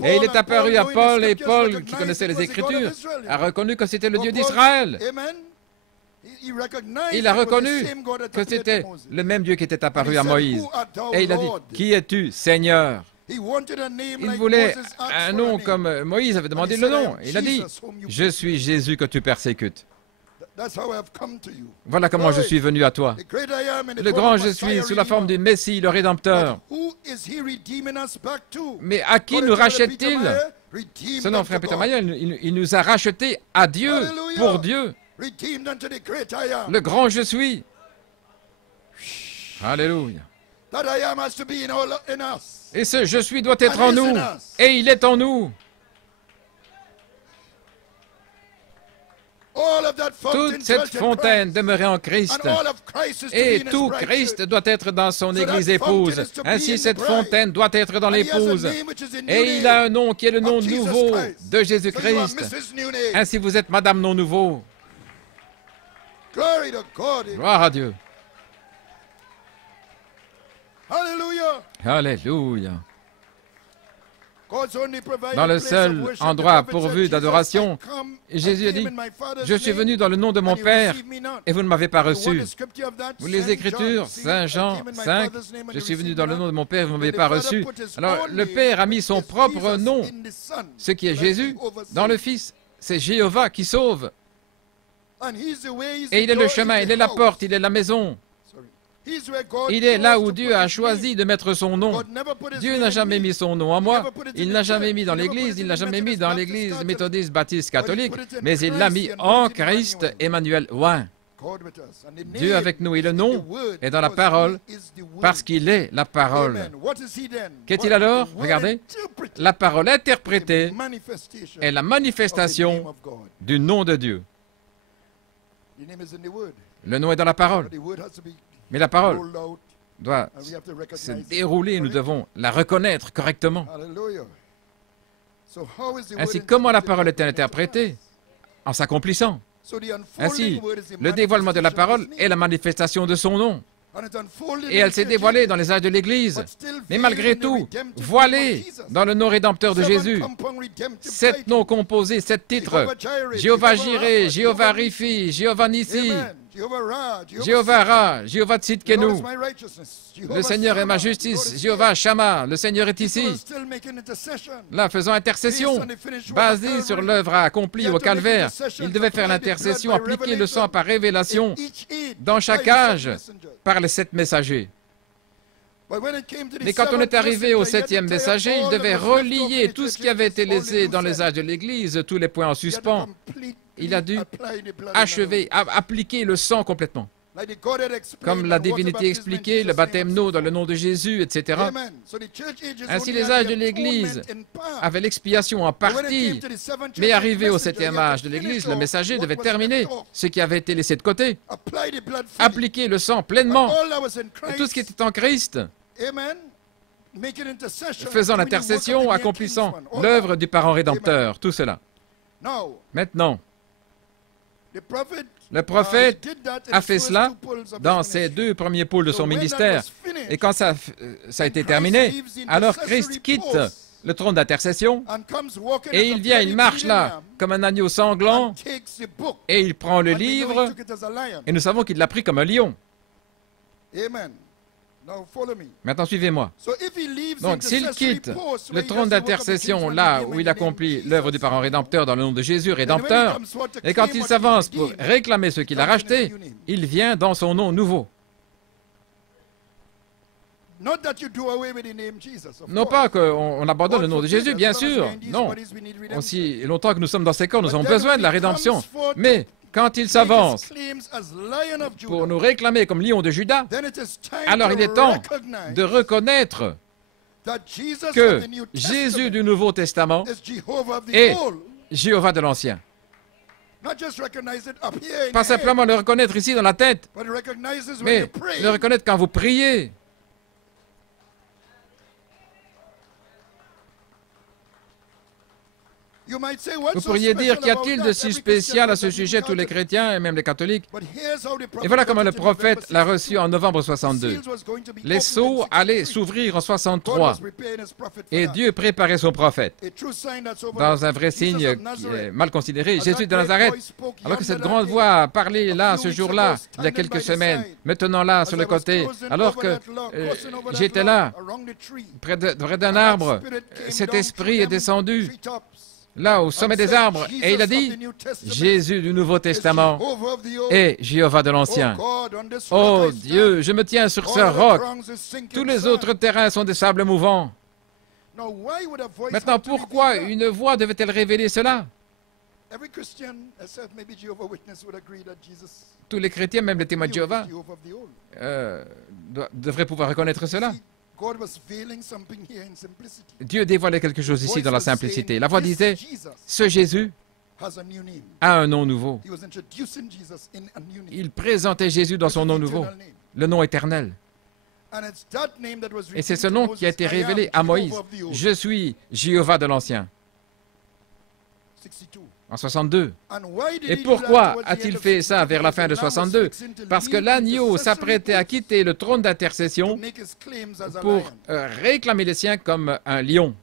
Et il est apparu à Paul, et Paul, qui connaissait les Écritures, a reconnu que c'était le Dieu d'Israël. Il a reconnu que c'était le même Dieu qui était apparu à Moïse. Et il a dit, « Qui es-tu, Seigneur ?» Il voulait un nom comme Moïse avait demandé le nom. Il a dit, « Je suis Jésus que tu persécutes. » Voilà comment je suis venu à toi. Le grand je suis sous la forme du Messie, le Rédempteur. Mais à qui nous rachète-t-il? Selon frère Peter Mayer, il nous a rachetés à Dieu, pour Dieu. Le grand je suis. Alléluia. Et ce je suis doit être en nous. Et il est en nous. Toute cette fontaine demeurait en Christ. Et tout Christ doit être dans son Église épouse. Ainsi, cette fontaine doit être dans l'épouse. Et il a un nom qui est le nom nouveau de Jésus-Christ. Ainsi, vous êtes Madame non nouveau. Gloire à Dieu. Alléluia. Dans le seul endroit pourvu d'adoration, Jésus a dit, « Je suis venu dans le nom de mon Père, et vous ne m'avez pas reçu. » Vous les Écritures, Saint Jean 5, « Je suis venu dans le nom de mon Père, et vous ne m'avez pas reçu. » Alors, le Père a mis son propre nom, ce qui est Jésus, dans le Fils. C'est Jéhovah qui sauve. Et il est le chemin, il est la porte, il est la maison. Il est là où Dieu a choisi de mettre son nom. Dieu n'a jamais mis son nom en moi. Il n'a jamais mis dans l'Église. Il n'a jamais mis dans l'Église méthodiste, baptiste, catholique. Mais il l'a mis en Christ, Emmanuel, oint. Dieu avec nous. Et le nom est dans la parole parce qu'il est la parole. Qu'est-il alors? Regardez. La parole interprétée est la manifestation du nom de Dieu. Le nom est dans la parole. Mais la parole doit se dérouler, nous devons la reconnaître correctement. Ainsi, comment la parole est interprétée? En s'accomplissant. Ainsi, le dévoilement de la parole est la manifestation de son nom. Et elle s'est dévoilée dans les âges de l'Église. Mais malgré tout, voilée dans le nom rédempteur de Jésus. 7 noms composés, 7 titres. Jéhovah Jireh, Jéhovah Rifi, Jéhovah Nissi, Jéhovah Ra, Jéhovah Tzidkenu. Le Seigneur est ma justice, Jéhovah Shammah, le Seigneur est ici. Là, faisant intercession, basée sur l'œuvre accomplie au calvaire, il devait faire l'intercession, appliquer le sang par révélation dans chaque âge par les 7 messagers. Mais quand on est arrivé au 7e messager, il devait relier tout ce qui avait été laissé dans les âges de l'Église, tous les points en suspens. Il a dû achever, appliquer le sang complètement. Comme la divinité expliquée, le baptême d'eau dans le nom de Jésus, etc. Ainsi, les âges de l'Église avaient l'expiation en partie, mais arrivé au 7e âge de l'Église, le messager devait terminer ce qui avait été laissé de côté, appliquer le sang pleinement, et tout ce qui était en Christ, faisant l'intercession, accomplissant l'œuvre du parent rédempteur, tout cela. Maintenant, le prophète a fait cela dans ses 2 premiers pôles de son ministère. Et quand ça a été terminé, alors Christ quitte le trône d'intercession et il vient, il marche là comme un agneau sanglant et il prend le livre et nous savons qu'il l'a pris comme un lion. Maintenant, suivez-moi. Donc, s'il quitte le trône d'intercession, là où il accomplit l'œuvre du parent rédempteur dans le nom de Jésus, rédempteur, et quand il s'avance pour réclamer ce qu'il a racheté, il vient dans son nom nouveau. Non pas qu'on abandonne le nom de Jésus, bien sûr, non. Aussi longtemps que nous sommes dans ces corps, nous avons besoin de la rédemption. Mais quand il s'avance pour nous réclamer comme lion de Juda, alors il est temps de reconnaître que Jésus du Nouveau Testament est Jéhovah de l'Ancien. Pas simplement le reconnaître ici dans la tête, mais le reconnaître quand vous priez. Vous pourriez dire, qu'y a-t-il de si spécial à ce sujet, tous les chrétiens et même les catholiques? Et voilà comment le prophète l'a reçu en novembre 62. Les sceaux allaient s'ouvrir en 63 et Dieu préparait son prophète. Dans un vrai signe qui est mal considéré, Jésus de Nazareth, alors que cette grande voix a parlé là, ce jour-là, il y a quelques semaines, maintenant là, sur le côté, alors que j'étais là, près d'un arbre, cet esprit est descendu. là au sommet des arbres, et il a dit, Jésus du Nouveau Testament et Jéhovah de l'Ancien. Oh Dieu, je me tiens sur ce roc. Tous les autres terrains sont des sables mouvants. Maintenant, pourquoi une voix devait-elle révéler cela? Tous les chrétiens, même les témoins de Jéhovah, devraient pouvoir reconnaître cela. Dieu dévoilait quelque chose ici dans la simplicité. La voix disait, ce Jésus a un nom nouveau. Il présentait Jésus dans son nom nouveau, le nom éternel. Et c'est ce nom qui a été révélé à Moïse. Je suis Jéhovah de l'Ancien. En 62. Et pourquoi a-t-il fait ça vers la fin de 62? Parce que l'agneau s'apprêtait à quitter le trône d'intercession pour réclamer les siens comme un lion.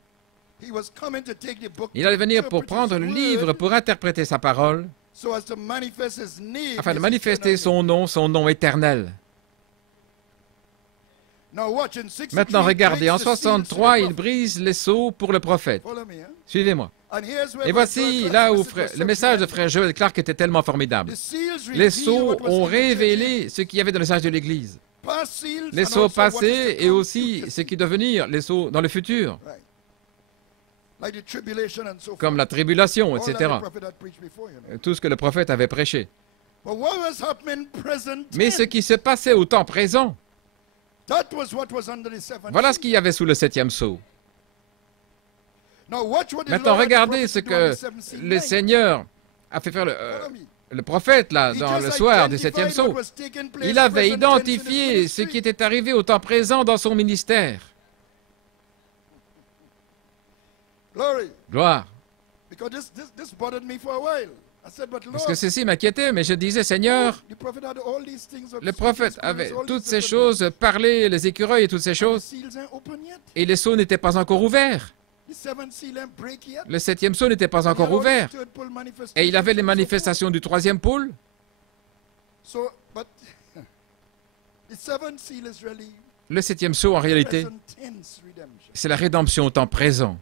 Il allait venir pour prendre le livre, pour interpréter sa parole, afin de manifester son nom éternel. Maintenant, regardez, en 63, il brise les sceaux pour le prophète. Suivez-moi. Et voici là où le message de frère Joel Clark était tellement formidable. Les sceaux ont révélé ce qu'il y avait dans le message de l'Église. Les sceaux passés et aussi ce qui doit venir, les sceaux dans le futur. Comme la tribulation, etc. Tout ce que le prophète avait prêché. Mais ce qui se passait au temps présent, voilà ce qu'il y avait sous le 7e sceau. Maintenant, regardez ce que le Seigneur a fait faire le prophète, là, dans le soir du 7e sceau. Il avait identifié ce qui était arrivé au temps présent dans son ministère. Gloire. Parce que ceci m'inquiétait, mais je disais, Seigneur, le prophète avait toutes ces choses, parlé, les écureuils et toutes ces choses, et les sceaux n'étaient pas encore ouverts. Le 7e sceau n'était pas encore ouvert. Et il avait les manifestations du 3e pôle. Le 7e sceau, en réalité, c'est la rédemption au temps présent.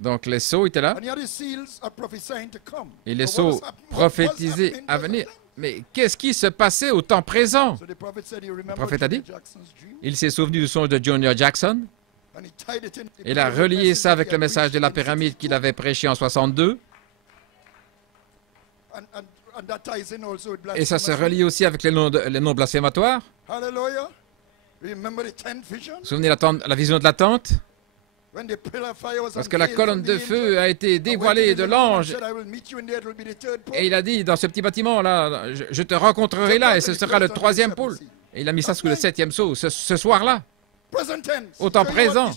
Donc les sceaux étaient là. Et les sceaux prophétisaient à venir. Mais qu'est-ce qui se passait au temps présent? Le prophète a dit, il s'est souvenu du songe de Junior Jackson. Il a relié ça avec le message de la pyramide qu'il avait prêché en 62. Et ça se relie aussi avec les noms blasphématoires. Vous vous souvenez la vision de la tente? Parce que la colonne de feu a été dévoilée de l'ange. Et il a dit, dans ce petit bâtiment-là, je te rencontrerai là, et ce sera le 3e pôle. Et il a mis ça sous le 7e sceau, ce soir-là. Au temps présent.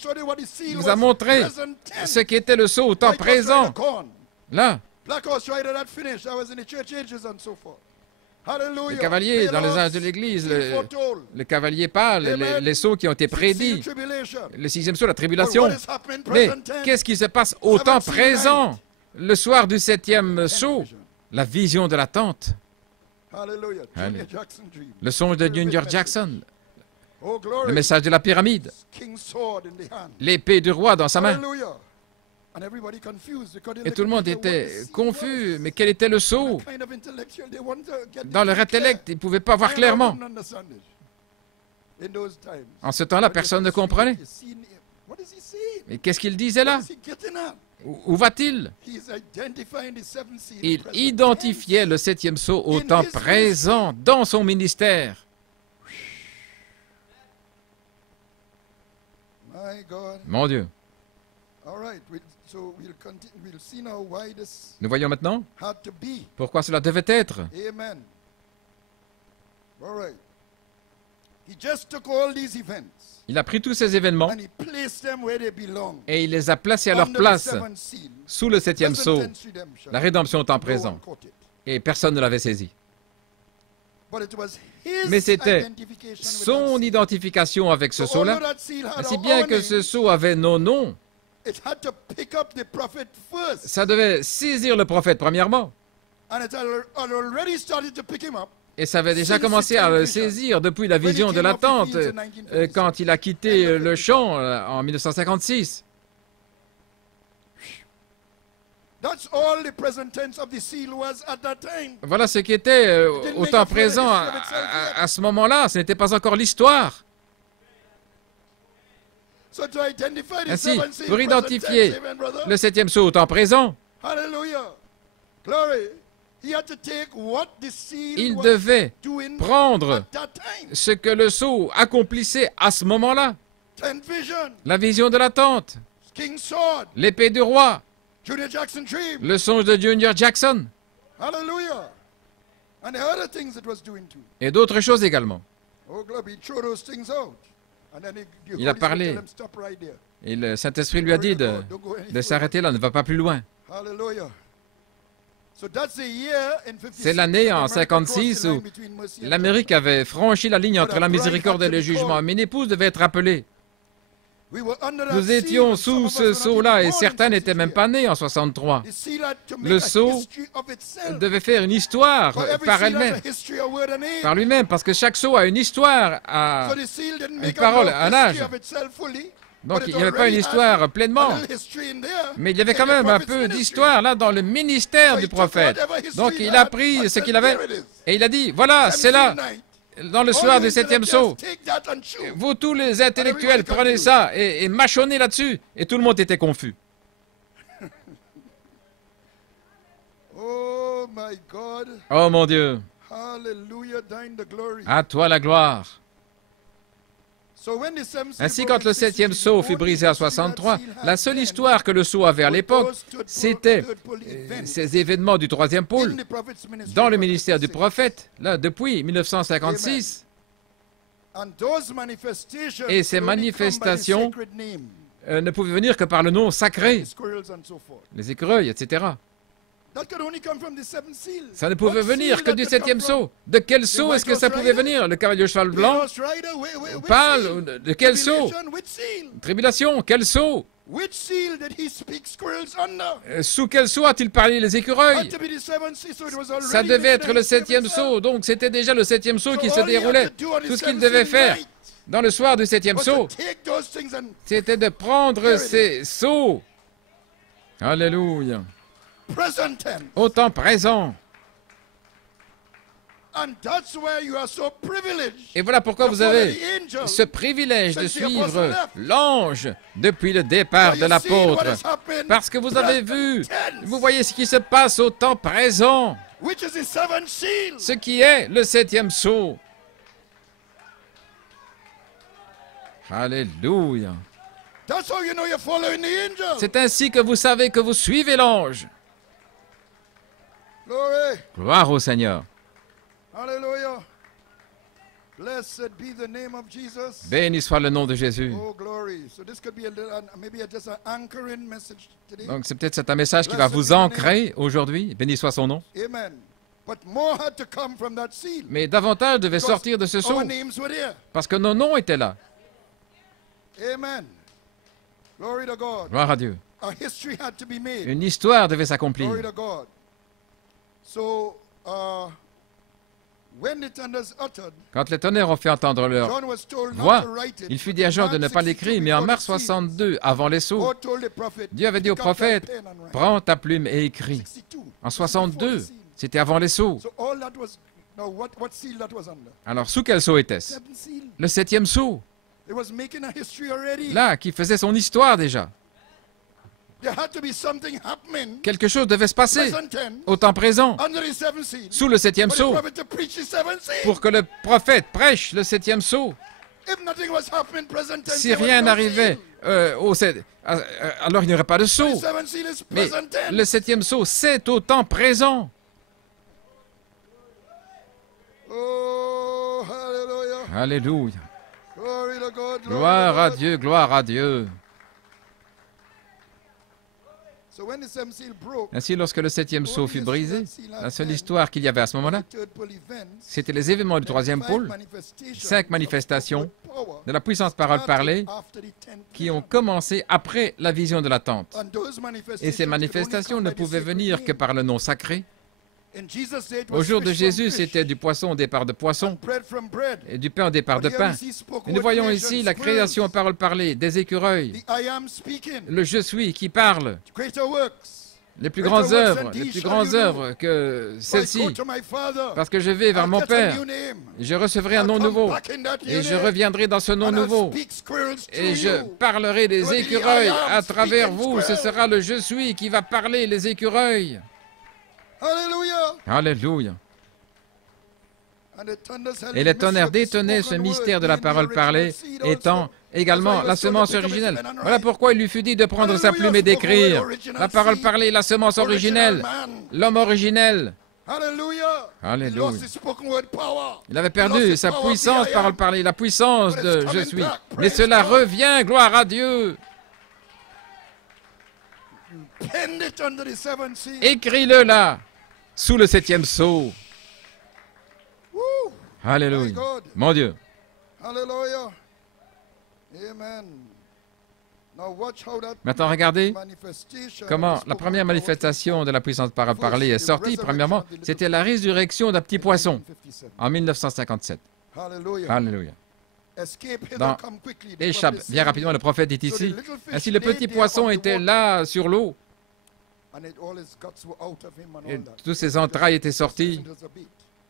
Il vous a montré ce qu'était le sceau au temps présent. Là. Les cavaliers dans les âges de l'Église, le cavalier pâle, les sceaux qui ont été prédits, le 6e sceau, la tribulation. Mais qu'est-ce qui se passe au temps présent? Le soir du 7e sceau, la vision de la tente. Le songe de Junior Jackson, le message de la pyramide, l'épée du roi dans sa main. Et tout le monde était confus. Mais quel était le sceau? Dans leur intellect, ils ne pouvaient pas voir clairement. En ce temps-là, personne ne comprenait. Mais qu'est-ce qu'il disait là? Où va-t-il? Il identifiait le 7e sceau au temps présent dans son ministère. Mon Dieu. Nous voyons maintenant pourquoi cela devait être. Il a pris tous ces événements et il les a placés à leur place sous le 7e sceau, la rédemption au temps présent. Et personne ne l'avait saisi. Mais c'était son identification avec ce sceau-là, si bien que ce sceau avait nos noms. Ça devait saisir le prophète premièrement. Et ça avait déjà commencé à le saisir depuis la vision de la tente quand il a quitté le champ en 1956. Voilà ce qui était au temps présent à ce moment-là. Ce n'était pas encore l'histoire. Ainsi, pour identifier le 7e sceau au temps présent, il devait prendre ce que le sceau accomplissait à ce moment-là. La vision de la tente, l'épée du roi, le songe de Junior Jackson, et d'autres choses également. Il a parlé, et le Saint-Esprit lui a dit de s'arrêter là, ne va pas plus loin. C'est l'année en 56 où l'Amérique avait franchi la ligne entre la miséricorde et le jugement. Mes épouses devaient être appelées. Nous étions sous ce sceau-là et certains n'étaient même pas nés en 63. Le sceau devait faire une histoire par elle-même, par lui-même, parce que chaque sceau a une histoire, a une parole, un âge. Donc il n'y avait pas une histoire pleinement, mais il y avait quand même un peu d'histoire là dans le ministère du prophète. Donc il a pris ce qu'il avait et il a dit, voilà, c'est là. Dans le soir du 7e sceau, vous tous les intellectuels prenez ça et mâchonnez là-dessus. Et tout le monde était confus. Oh mon Dieu, à toi la gloire. Ainsi, quand le 7e sceau fut brisé en 63, la seule histoire que le sceau avait à l'époque, c'était ces événements du 3e pôle dans le ministère du prophète, là, depuis 1956. Et ces manifestations ne pouvaient venir que par le nom sacré, les écureuils, etc. Ça ne pouvait venir que du 7e sceau. De quel sceau est-ce que ça pouvait venir? Le cavalier au cheval blanc? Pâle? De quel sceau? Tribulation? Quel sceau? Sous quel sceau a-t-il parlé les écureuils? Ça devait être le 7e sceau. Donc c'était déjà le 7e sceau qui se déroulait. Tout ce qu'il devait faire dans le soir du 7e sceau, c'était de prendre ces sceaux. Alléluia. Au temps présent. Et voilà pourquoi vous avez ce privilège de suivre l'ange depuis le départ de l'apôtre. Parce que vous avez vu, vous voyez ce qui se passe au temps présent. Ce qui est le 7e sceau. Alléluia. C'est ainsi que vous savez que vous suivez l'ange. Gloire au Seigneur. Béni soit le nom de Jésus. Donc c'est peut-être c'est un message qui va vous ancrer aujourd'hui. Béni soit son nom. Mais davantage devait sortir de ce sceau. Parce que nos noms étaient là. Gloire à Dieu. Une histoire devait s'accomplir. Quand les tonnerres ont fait entendre leur voix, il fut dit à Jean de ne pas l'écrire, mais en mars 62, avant les sceaux, Dieu avait dit au prophète, « Prends ta plume et écris. » En 62, c'était avant les sceaux. Alors, sous quel sceau était-ce? Le 7e sceau. Là, qui faisait son histoire déjà. Quelque chose devait se passer au temps présent, sous le 7e sceau, pour que le prophète prêche le 7e sceau. Si rien n'arrivait, alors il n'y aurait pas de sceau. Mais le 7e sceau, c'est au temps présent. Alléluia. Gloire à Dieu, gloire à Dieu. Ainsi, lorsque le 7e sceau fut brisé, la seule histoire qu'il y avait à ce moment-là, c'était les événements du 3e pôle, 5 manifestations de la puissante parole parlée qui ont commencé après la vision de la tente. Et ces manifestations ne pouvaient venir que par le nom sacré. Au jour de Jésus, c'était du poisson au départ de poisson et du pain au départ de pain. Et nous voyons ici la création en parole parlée, des écureuils, le je suis qui parle, les plus grandes œuvres que celle-ci, parce que je vais vers mon Père, je recevrai un nom nouveau, et je reviendrai dans ce nom nouveau, et je parlerai des écureuils à travers vous. Ce sera le je suis qui va parler les écureuils. Alléluia. Et les tonnerres détonnaient ce mystère de la parole parlée, étant également la semence originelle. Voilà pourquoi il lui fut dit de prendre sa plume et d'écrire. La parole parlée, la semence originelle, l'homme originel. Alléluia. Il avait perdu sa puissance, parole parlée, la puissance de je suis. Mais cela revient, gloire à Dieu. Écris-le là, sous le 7e sceau. Alléluia. Mon Dieu. Alléluia. Maintenant, regardez comment la première manifestation de la puissance par parler est sortie. Premièrement, c'était la résurrection d'un petit poisson en 1957. Alléluia. Échappe, viens rapidement, le prophète est ici. Ainsi, le petit poisson était là sur l'eau. Et tous ses entrailles étaient sorties.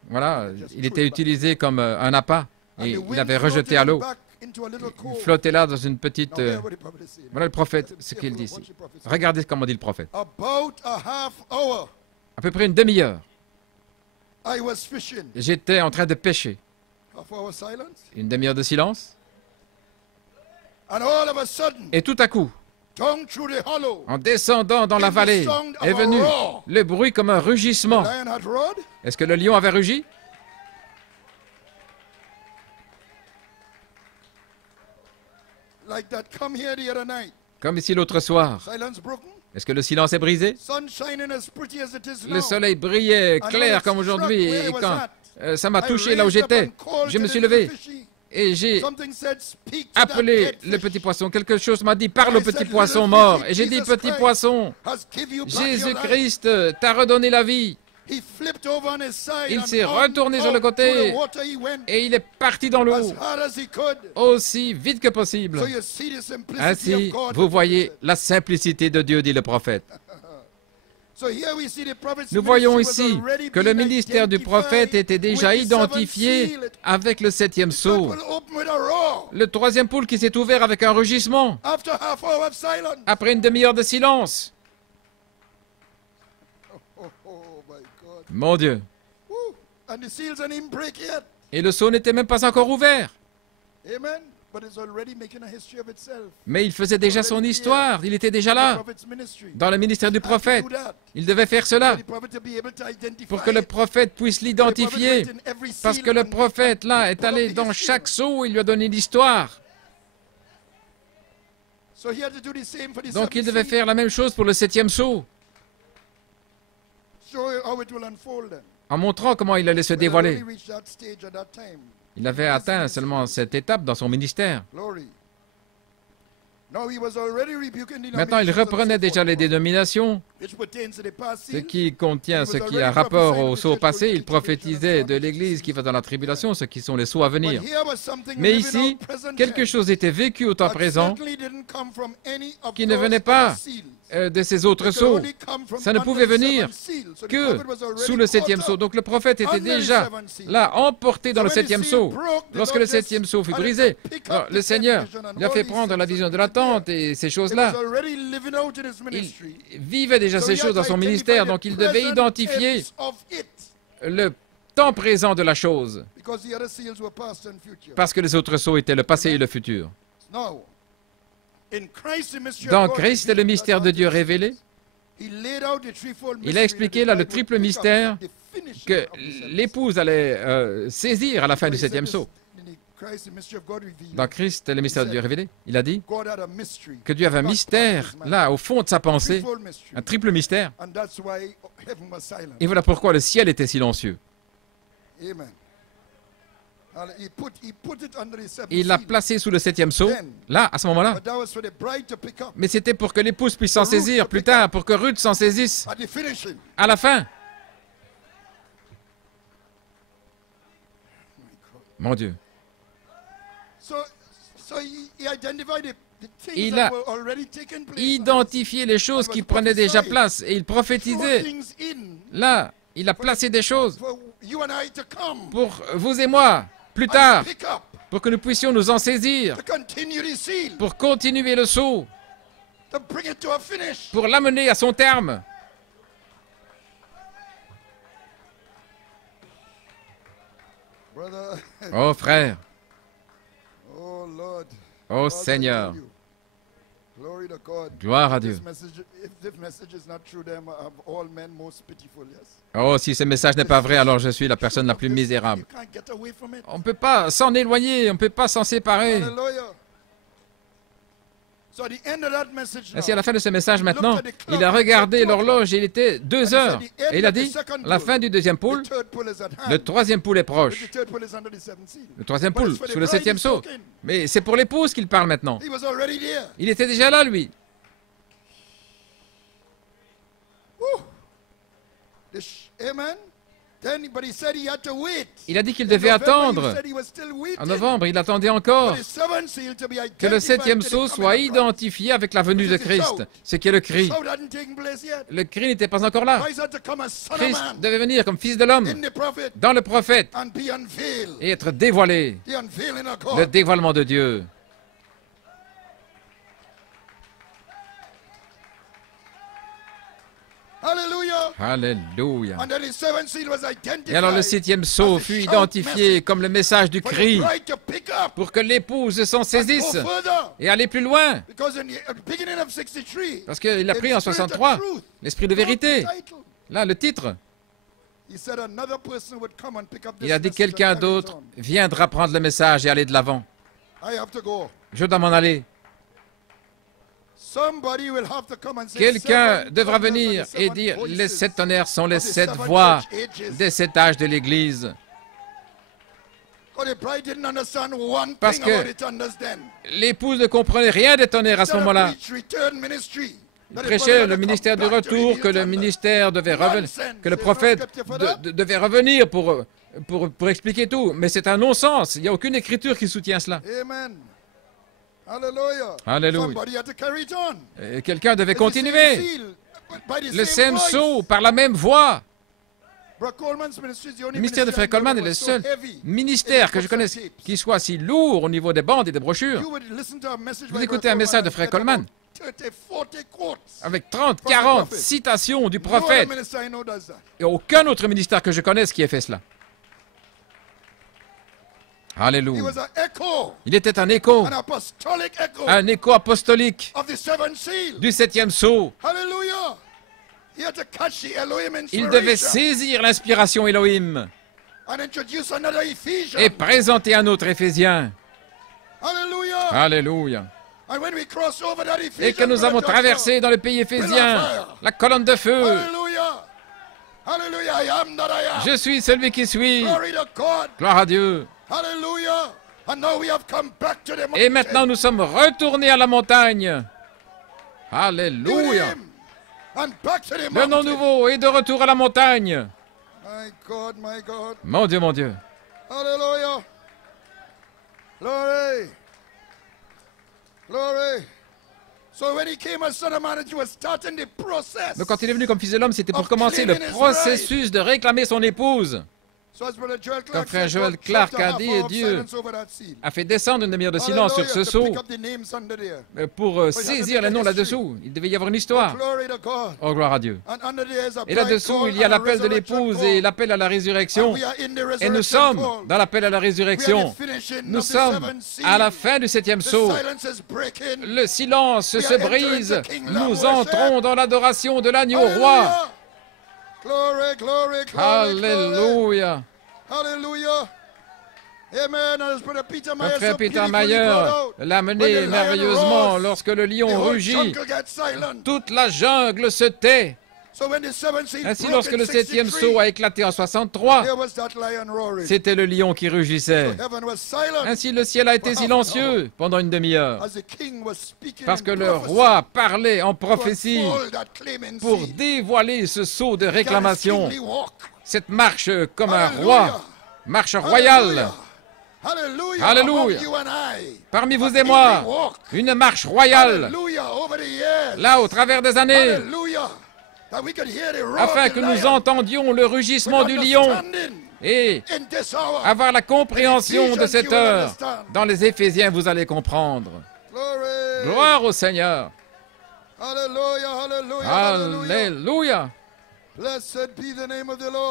Voilà, il était utilisé comme un appât et il avait rejeté à l'eau. Il flottait là dans une petite... Voilà le prophète, ce qu'il dit ici. Regardez comment dit le prophète. À peu près une demi-heure, j'étais en train de pêcher. Une demi-heure de silence. Et tout à coup, en descendant dans la vallée, est venu le bruit comme un rugissement. Est-ce que le lion avait rugi? Comme ici l'autre soir. Est-ce que le silence est brisé? Le soleil brillait clair comme aujourd'hui et quand ça m'a touché là où j'étais, je me suis levé et j'ai appelé le petit poisson. Quelque chose m'a dit, parle au petit poisson mort. Et j'ai dit, petit poisson, Jésus-Christ t'a redonné la vie. Il s'est retourné sur le côté et il est parti dans l'eau aussi vite que possible. Ainsi, vous voyez la simplicité de Dieu, dit le prophète. Nous voyons ici que le ministère du prophète était déjà identifié avec le 7e sceau. Le 3e poule qui s'est ouvert avec un rugissement après une demi-heure de silence. Mon Dieu. Et le sceau n'était même pas encore ouvert. Mais il faisait déjà son histoire. Il était déjà là, dans le ministère du prophète. Il devait faire cela pour que le prophète puisse l'identifier. Parce que le prophète, là, est allé dans chaque sceau et il lui a donné l'histoire. Donc il devait faire la même chose pour le 7e sceau, en montrant comment il allait se dévoiler. Il avait atteint seulement cette étape dans son ministère. Maintenant, il reprenait déjà les dénominations, ce qui contient, ce qui a rapport au sceau passé. Il prophétisait de l'Église qui va dans la tribulation, ce qui sont les sceaux à venir. Mais ici, quelque chose était vécu au temps présent qui ne venait pas de ces autres sceaux. Ça ne pouvait venir que sous le 7e sceau. Donc le prophète était déjà là, emporté dans le 7e sceau. Lorsque le 7e sceau fut brisé, alors, le Seigneur lui a fait prendre la vision de la tente et ces choses-là. Il vivait déjà ces choses dans son ministère, donc il devait identifier le temps présent de la chose, parce que les autres sceaux étaient le passé et le futur. Dans Christ et le mystère de Dieu révélé, il a expliqué là le triple mystère que l'épouse allait saisir à la fin du 7e sceau. Dans Christ et le mystère de Dieu révélé, il a dit que Dieu avait un mystère là au fond de sa pensée, un triple mystère. Et voilà pourquoi le ciel était silencieux. Il l'a placé sous le 7e sceau, là, à ce moment-là. Mais c'était pour que l'épouse puisse s'en saisir plus tard, pour que Ruth s'en saisisse à la fin. Mon Dieu. Il a identifié les choses qui prenaient déjà place et il prophétisait. Là, il a placé des choses pour vous et moi, plus tard, pour que nous puissions nous en saisir, pour continuer le saut, pour l'amener à son terme. Oh frère, oh Seigneur, gloire à Dieu. Oh, si ce message n'est pas vrai, alors je suis la personne la plus misérable. On ne peut pas s'en éloigner, on ne peut pas s'en séparer. Ainsi, à la fin de ce message maintenant, il a regardé l'horloge, il était 2 heures. Et il a dit, la fin du deuxième poule, le troisième poule est proche. Le troisième poule, sous le 7e sceau. Mais c'est pour l'épouse qu'il parle maintenant. Il était déjà là, lui. Il a dit qu'il devait attendre. En novembre, il attendait encore que le 7e sceau soit identifié avec la venue de Christ, ce qui est le cri. Le cri n'était pas encore là. Christ devait venir comme fils de l'homme dans le prophète et être dévoilé. Le dévoilement de Dieu. Alléluia. Et alors le 7e sceau fut identifié comme le message du cri pour que l'épouse s'en saisisse et aller plus loin. Parce qu'il a pris en 63 l'esprit de vérité. Là, le titre. Il a dit quelqu'un d'autre viendra prendre le message et aller de l'avant. Je dois m'en aller. Quelqu'un devra venir et dire les 7 tonnerres sont les 7 voix des 7 âges de l'Église. Parce que l'épouse ne comprenait rien des tonnerres à ce moment-là. Il prêchait le ministère du retour, que le ministère devait revenir, que le prophète devait revenir pour expliquer tout. Mais c'est un non-sens. Il n'y a aucune écriture qui soutient cela. Alléluia. Quelqu'un devait continuer. Le même sceau, par la même voix. Le ministère de Frère Coleman est le seul ministère que je connaisse qui soit si lourd au niveau des bandes et des brochures. Vous écoutez un message de Frère Coleman avec 30, 40 citations du prophète. Et aucun autre ministère que je connaisse qui ait fait cela. Alléluia. Il était un écho apostolique du 7e sceau. Il devait saisir l'inspiration Elohim et présenter un autre Éphésien. Alléluia. Et que nous avons traversé dans le pays éphésien, la colonne de feu. Je suis celui qui suis. Gloire à Dieu. Et maintenant, nous sommes retournés à la montagne. Alléluia. Le nom nouveau est de retour à la montagne. Mon Dieu, mon Dieu. Alléluia. Glory. Glory. Donc quand il est venu comme fils de l'homme, c'était pour commencer le processus de réclamer son épouse. Comme frère Joel Clark a dit, Dieu a fait descendre une demi-heure de silence sur ce sceau pour saisir les noms là-dessous. Il devait y avoir une histoire. Oh, gloire à Dieu. Et là-dessous, il y a l'appel de l'épouse et l'appel à la résurrection. Et nous sommes dans l'appel à la résurrection. Nous sommes à la fin du 7e sceau. Le silence se brise. Nous entrons dans l'adoration de l'agneau roi. Alléluia. Alléluia. Amen. Le frère Peter Mayer l'a mené merveilleusement lorsque le lion rugit. Toute la jungle se tait. Ainsi, lorsque le 7e sceau a éclaté en 63, c'était le lion qui rugissait. Ainsi, le ciel a été silencieux pendant une demi-heure, parce que le roi parlait en prophétie pour dévoiler ce sceau de réclamation, cette marche comme un roi, marche royale. Alléluia. Parmi vous et moi, une marche royale, là au travers des années, afin que nous entendions le rugissement du lion et avoir la compréhension de cette heure. Dans les Éphésiens, vous allez comprendre. Gloire au Seigneur. Alléluia.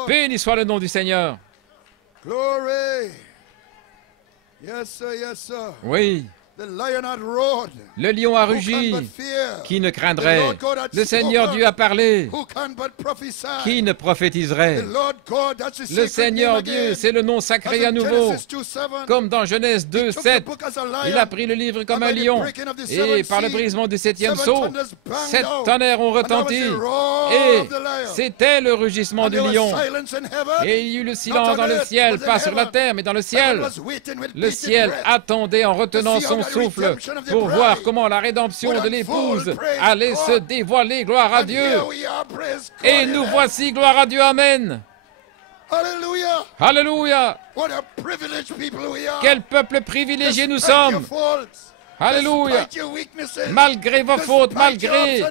Béni soit le nom du Seigneur. Oui. Le lion a rugi. Qui ne craindrait? Le Seigneur Dieu a parlé. Qui ne prophétiserait? Le Seigneur Dieu, c'est le nom sacré à nouveau. Comme dans Genèse 2, 7, il a pris le livre comme un lion. Et par le brisement du septième sceau, 7 tonnerres ont retenti. Et c'était le rugissement du lion. Et il y eut le silence dans le ciel, pas sur la terre, mais dans le ciel. Le ciel attendait en retenant son souffle pour voir comment la rédemption de l'épouse allait se dévoiler. Gloire à Dieu. Et nous voici, gloire à Dieu, amen. Alléluia. Quel peuple privilégié nous sommes. Alléluia. Malgré vos fautes, malgré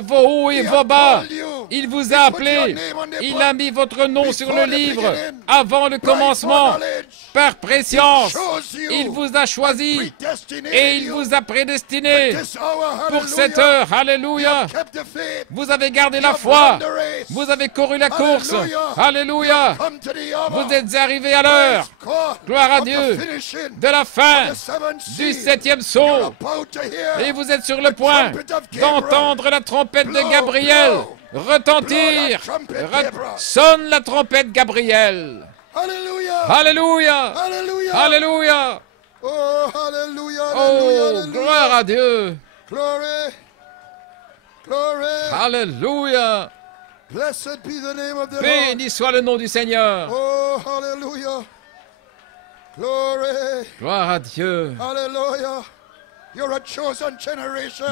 vos hauts et vos bas, il vous a appelé. Il a mis votre nom sur le livre avant le commencement. Par préscience, il vous a choisi et il vous a prédestiné pour cette heure. Alléluia. Vous avez gardé la foi. Vous avez couru la course. Alléluia. Vous êtes arrivés à l'heure. Gloire à Dieu. De la fin du septième sceau. Et vous êtes sur le point d'entendre la trompette de Gabriel retentir. Sonne la trompette Gabriel. Alléluia. Alléluia. Oh, gloire à Dieu. Alléluia. Béni soit le nom du Seigneur. Gloire à Dieu.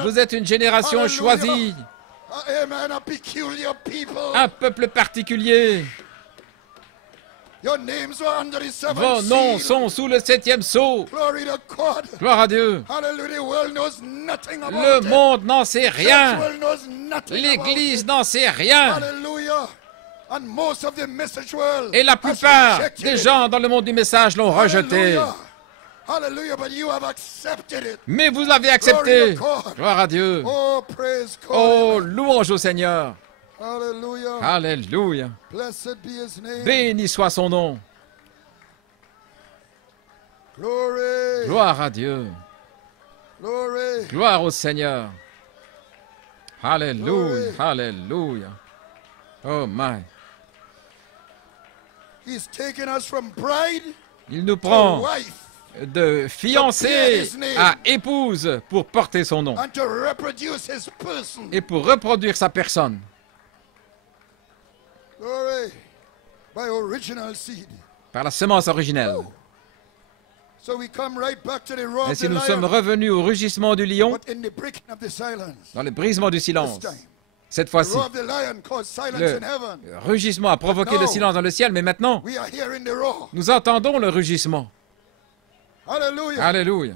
Vous êtes une génération choisie. Un peuple particulier. Vos noms sont sous le septième sceau. Gloire à Dieu. Le monde n'en sait rien. L'Église n'en sait rien. Et la plupart des gens dans le monde du message l'ont rejeté. Mais vous l'avez accepté. Gloire à Dieu. Oh, louange au Seigneur. Alléluia. Béni soit son nom. Gloire à Dieu. Gloire au Seigneur. Alléluia. Alléluia. Oh my. Il nous prend de fiancée à épouse pour porter son nom et pour reproduire sa personne. Par la semence originelle. Et si nous sommes revenus au rugissement du lion, dans le brisement du silence, cette fois-ci, le rugissement a provoqué le silence dans le ciel, mais maintenant, nous entendons le rugissement. Alléluia.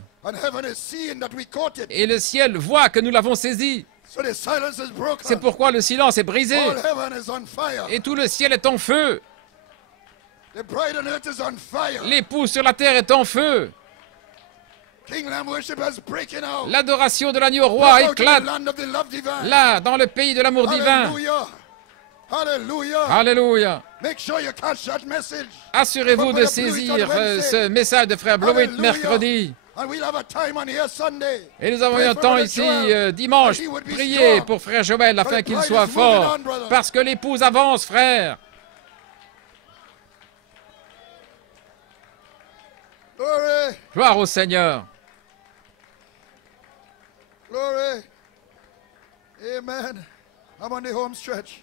Et le ciel voit que nous l'avons saisi. C'est pourquoi le silence est brisé. Et tout le ciel est en feu. L'époux sur la terre est en feu. L'adoration de l'agneau roi éclate. Là, dans le pays de l'amour divin. Alléluia. Assurez-vous de saisir ce message de frère Blowett mercredi. Et nous avons eu un temps ici dimanche, prier pour frère Joël afin qu'il soit fort. Parce que l'épouse avance, frère. Gloire au Seigneur.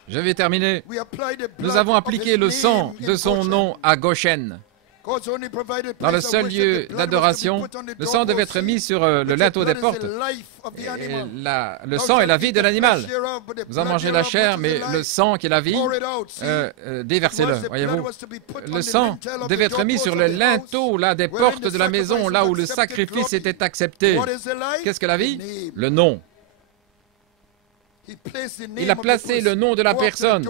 Je vais terminer. Nous avons appliqué le sang de son nom à Goshen. Dans le seul lieu d'adoration, le sang devait être mis sur le linteau des portes. Et le sang est la vie de l'animal. Vous en mangez la chair, mais le sang qui est la vie, déversez-le, voyez-vous. Le sang devait être mis sur le linteau là, des portes de la maison, là où le sacrifice était accepté. Qu'est-ce que la vie? Le nom. Il a placé le nom de la personne.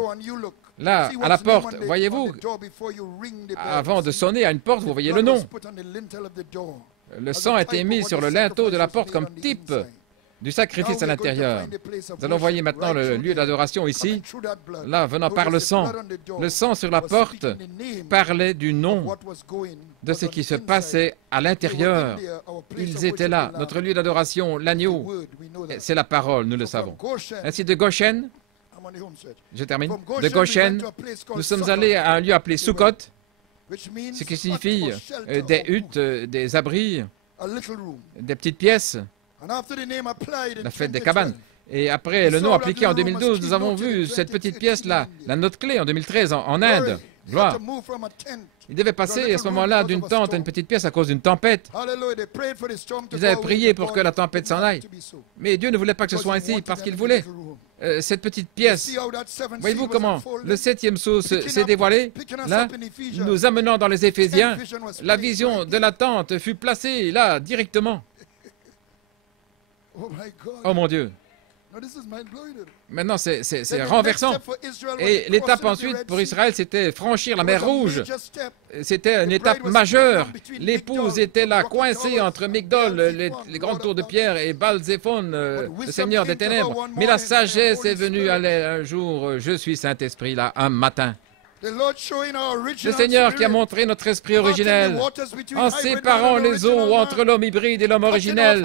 Là, à la porte, voyez-vous, avant de sonner à une porte, vous voyez le nom. Le sang a été mis sur le linteau de la porte comme type du sacrifice à l'intérieur. Nous allons voir maintenant le lieu d'adoration ici. Là, venant par le sang. Le sang sur la porte parlait du nom de ce qui se passait à l'intérieur. Ils étaient là. Notre lieu d'adoration, l'agneau, c'est la parole, nous le savons. Ainsi de Goshen, je termine, de Goshen, nous sommes allés à un lieu appelé Sukkot, ce qui signifie des huttes, des abris, des petites pièces, la fête des cabanes. Et après le nom appliqué en 2012, nous avons vu cette petite pièce-là, la note clé en 2013 en Inde. Gloire. Il devait passer à ce moment-là d'une tente à une petite pièce à cause d'une tempête. Ils avaient prié pour que la tempête s'en aille. Mais Dieu ne voulait pas que ce soit ainsi parce qu'il voulait cette petite pièce. Voyez-vous comment le 7e sceau s'est dévoilé? Là, nous amenant dans les Éphésiens, la vision de la tente fut placée là, directement. Oh mon Dieu! Maintenant, c'est renversant. Et l'étape ensuite pour Israël, c'était franchir la mer Rouge. C'était une étape majeure. L'épouse était là, coincée entre Migdol, les grandes tours de pierre, et Baal-Zéphon, le Seigneur des ténèbres. Mais la sagesse est venue un jour, je suis Saint-Esprit, là, un matin. Le Seigneur qui a montré notre esprit originel, en séparant les eaux entre l'homme hybride et l'homme originel,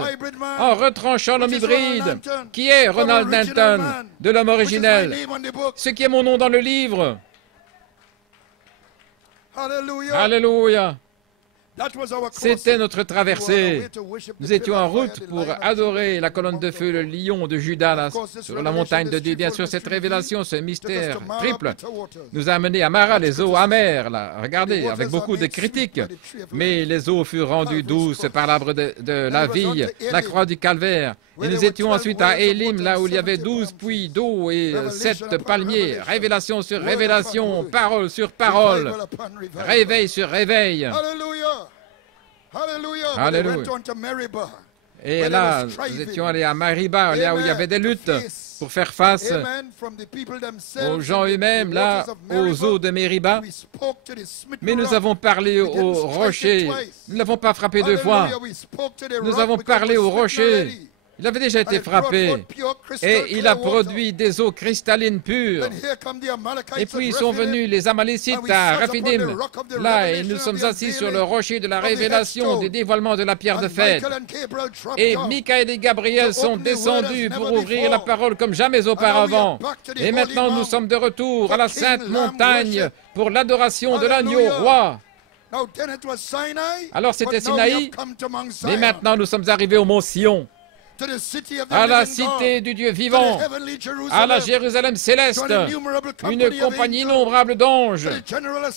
en retranchant l'homme hybride, qui est Ronald Denton, de l'homme originel, ce qui est mon nom dans le livre. Alléluia. C'était notre traversée. Nous étions en route pour adorer la colonne de feu, le lion de Juda, là, sur la montagne de Dieu. Bien sûr, cette révélation, ce mystère triple, nous a amenés à Mara, les eaux amères, là. Regardez, avec beaucoup de critiques. Mais les eaux furent rendues douces par l'arbre de la vie, la croix du calvaire. Et nous étions ensuite à Élim, là où il y avait 12 puits d'eau et 7 palmiers. Révélation sur révélation, parole sur parole, réveil sur réveil. Alléluia. Et là, nous étions allés à Mariba, là où il y avait des luttes pour faire face aux gens eux-mêmes, là, aux eaux de Mériba. Mais nous avons parlé au rocher. Nous ne l'avons pas frappé 2 fois. Nous avons parlé au rocher. Il avait déjà été frappé et il a produit des eaux cristallines pures. Et puis ils sont venus les Amalécites à Raphidim. Là, et nous sommes assis sur le rocher de la révélation des dévoilements de la pierre de fête. Et Michaël et Gabriel sont descendus pour ouvrir la parole comme jamais auparavant. Et maintenant nous sommes de retour à la sainte montagne pour l'adoration de l'agneau roi. Alors c'était Sinaï, mais maintenant nous sommes arrivés au mont Sion, à la cité du Dieu vivant, à la Jérusalem céleste, une compagnie innombrable d'anges,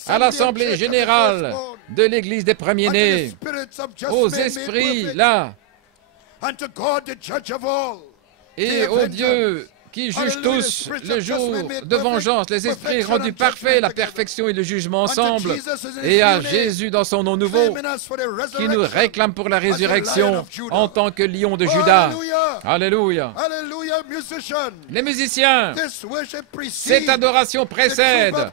à l'assemblée générale de l'Église des premiers-nés, aux esprits là, et au Dieu qui juge tous, le jour de vengeance, les esprits rendus parfaits, la perfection et le jugement ensemble, et à Jésus dans son nom nouveau, qui nous réclame pour la résurrection en tant que lion de Juda. Alléluia. Les musiciens, cette adoration précède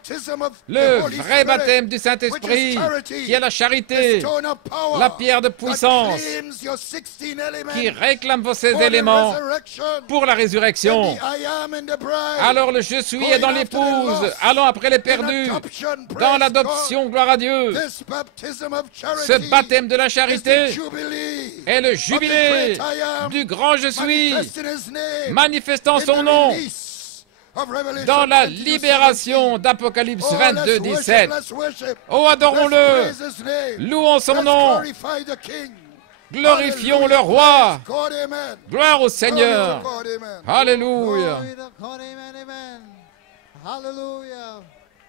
le vrai baptême du Saint-Esprit, qui est la charité, la pierre de puissance, qui réclame vos 16 éléments pour la résurrection. Alors le je suis est dans l'épouse, allons après les perdus, dans l'adoption, gloire à Dieu. Ce baptême de la charité est le jubilé du grand je suis, manifestant son nom dans la libération d'Apocalypse 22, 17. Oh, adorons-le, louons son nom. Glorifions le roi. Gloire au Seigneur. Alléluia.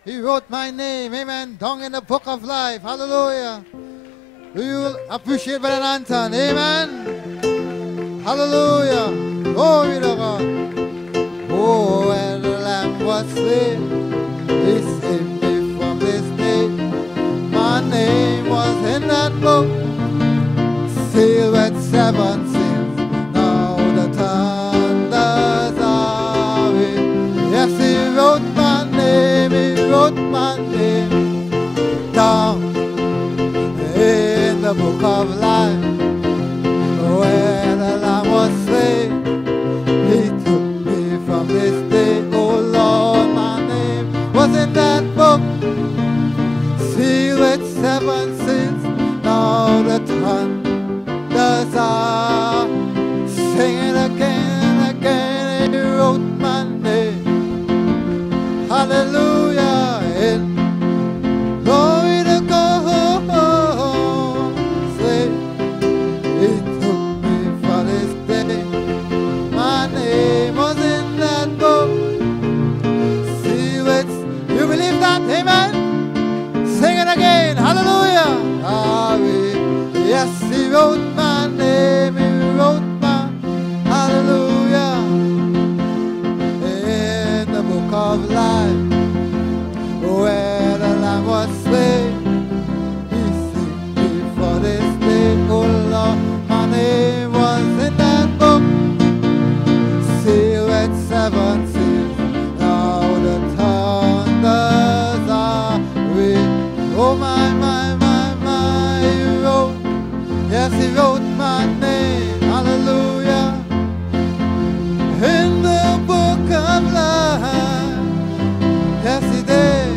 He wrote my name, amen, down in the book of life. Hallelujah. Do you appreciate Brother Anton? Amen. Hallelujah. Glory to God. Oh, where the Lamb was slain, He saved me from this day. My name was in that book, sealed with 7 seals. Now the thunders are in. Yes, He wrote my name, He wrote my name down in the book of life. Where the Lamb was slain, He took me from this day. Oh Lord, my name was in that book, sealed with 7 seals. Now the thunders are singing again and again. He wrote my name. Hallelujah. And glory to God. Say, He took me for this day. My name was in that book. See what you believe that? Amen. Sing it again. Hallelujah. Yes, He wrote my name. He wrote my hallelujah in the book of life. Where the Lamb was slain, He saved me for this day. Oh Lord, my name was in that book, sealed with 7 seals. Now the thunders are with. Oh my, my, my, my. He wrote, yes, He wrote my name. Hallelujah. In the book of life. Yes, He did.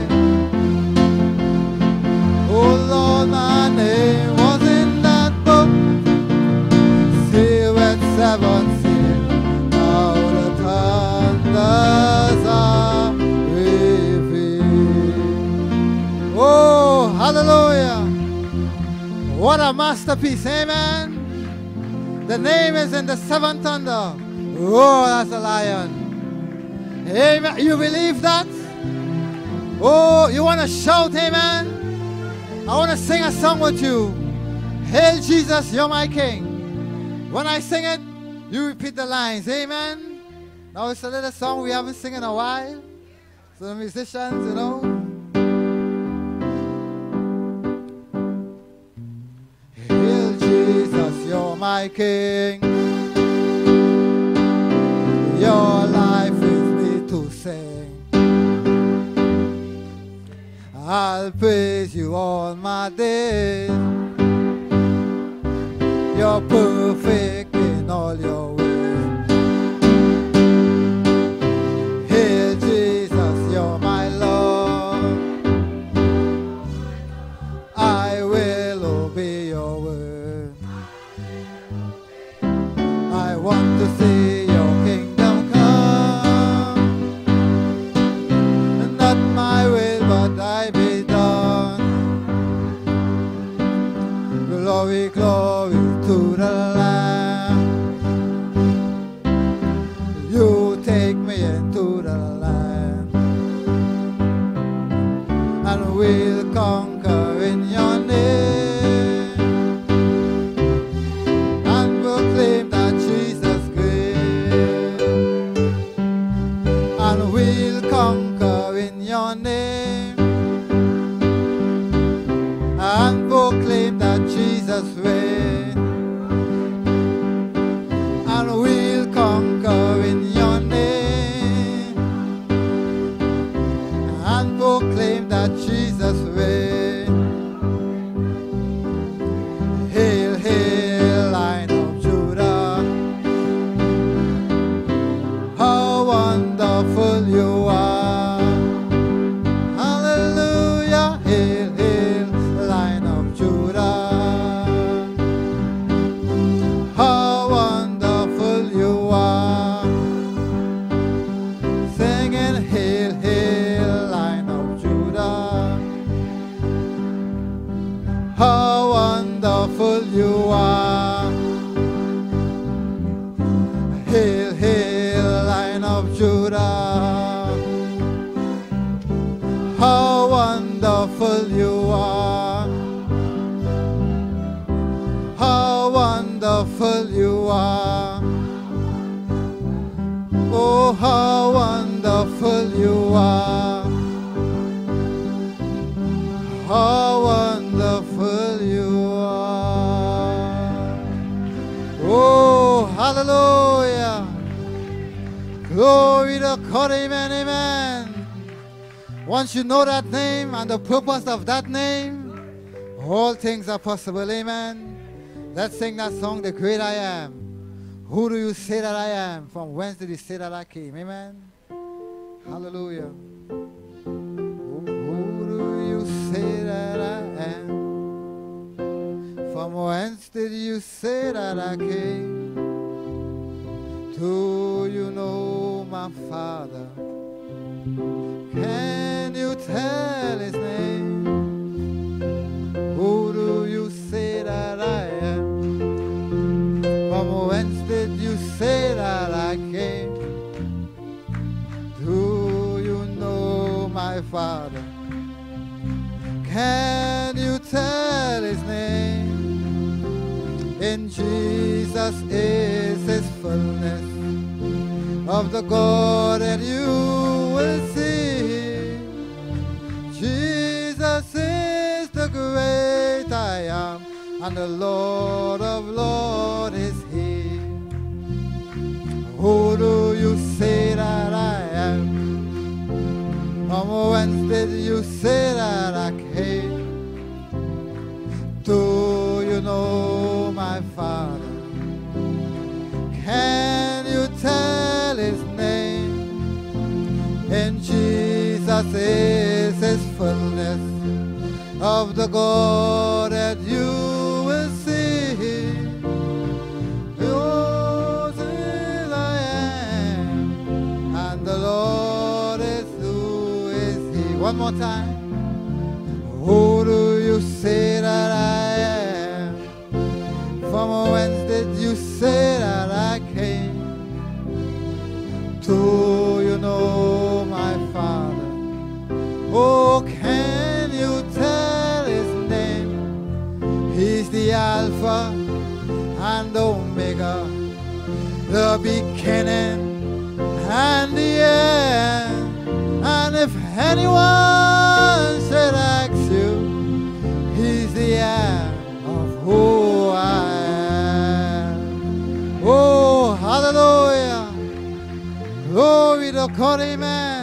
Oh Lord, my name was in that book, sealed with 7 seals. Now the thunders are revealed. Oh, hallelujah. What a masterpiece, amen. The name is in the 7th thunder. Oh, that's a lion. Amen. You believe that? Oh, you want to shout, amen? I want to sing a song with you. Hail Jesus, you're my King. When I sing it, you repeat the lines, amen? Now it's a little song we haven't sung in a while. So the musicians, you know. Hail Jesus, you're my King. Your life is me to sing. I'll praise you all my days. You're perfect in all your ways. Hail Jesus, you're my Lord. I will obey your word. I want to see your kingdom come. Not my will, but thy be done. Glory, glory to the Lamb. Oh, how wonderful you are. How wonderful you are. Oh, hallelujah. Glory to God, amen, amen. Once you know that name and the purpose of that name, all things are possible, amen. Let's sing that song, The Great I Am. Who do you say that I am? From whence did you say that I came? Amen. Hallelujah. Who do you say that I am? From whence did you say that I came? Do you know my Father? Can you tell his name? Who do you say that I am? From whence did you say that I came? Do you know my Father? Can you tell his name? In Jesus is his fullness, of the God that you will see. Jesus is the great I am, and the Lord of Lords is he. Who do you say that I am? From whence did you say that I came? Do you know my Father? Can you tell his name? In Jesus is his fullness, of the God that you will see. Yours is I am, and the Lord is who is he. One more time. Who do you say that I am? From whence did you say that I came? Do you know my Father? Oh, can you tell his name? He's the Alpha and Omega, the beginning and the end. And if anyone should ask you, he's the end of who I am. Oh, hallelujah. Glory to God, amen.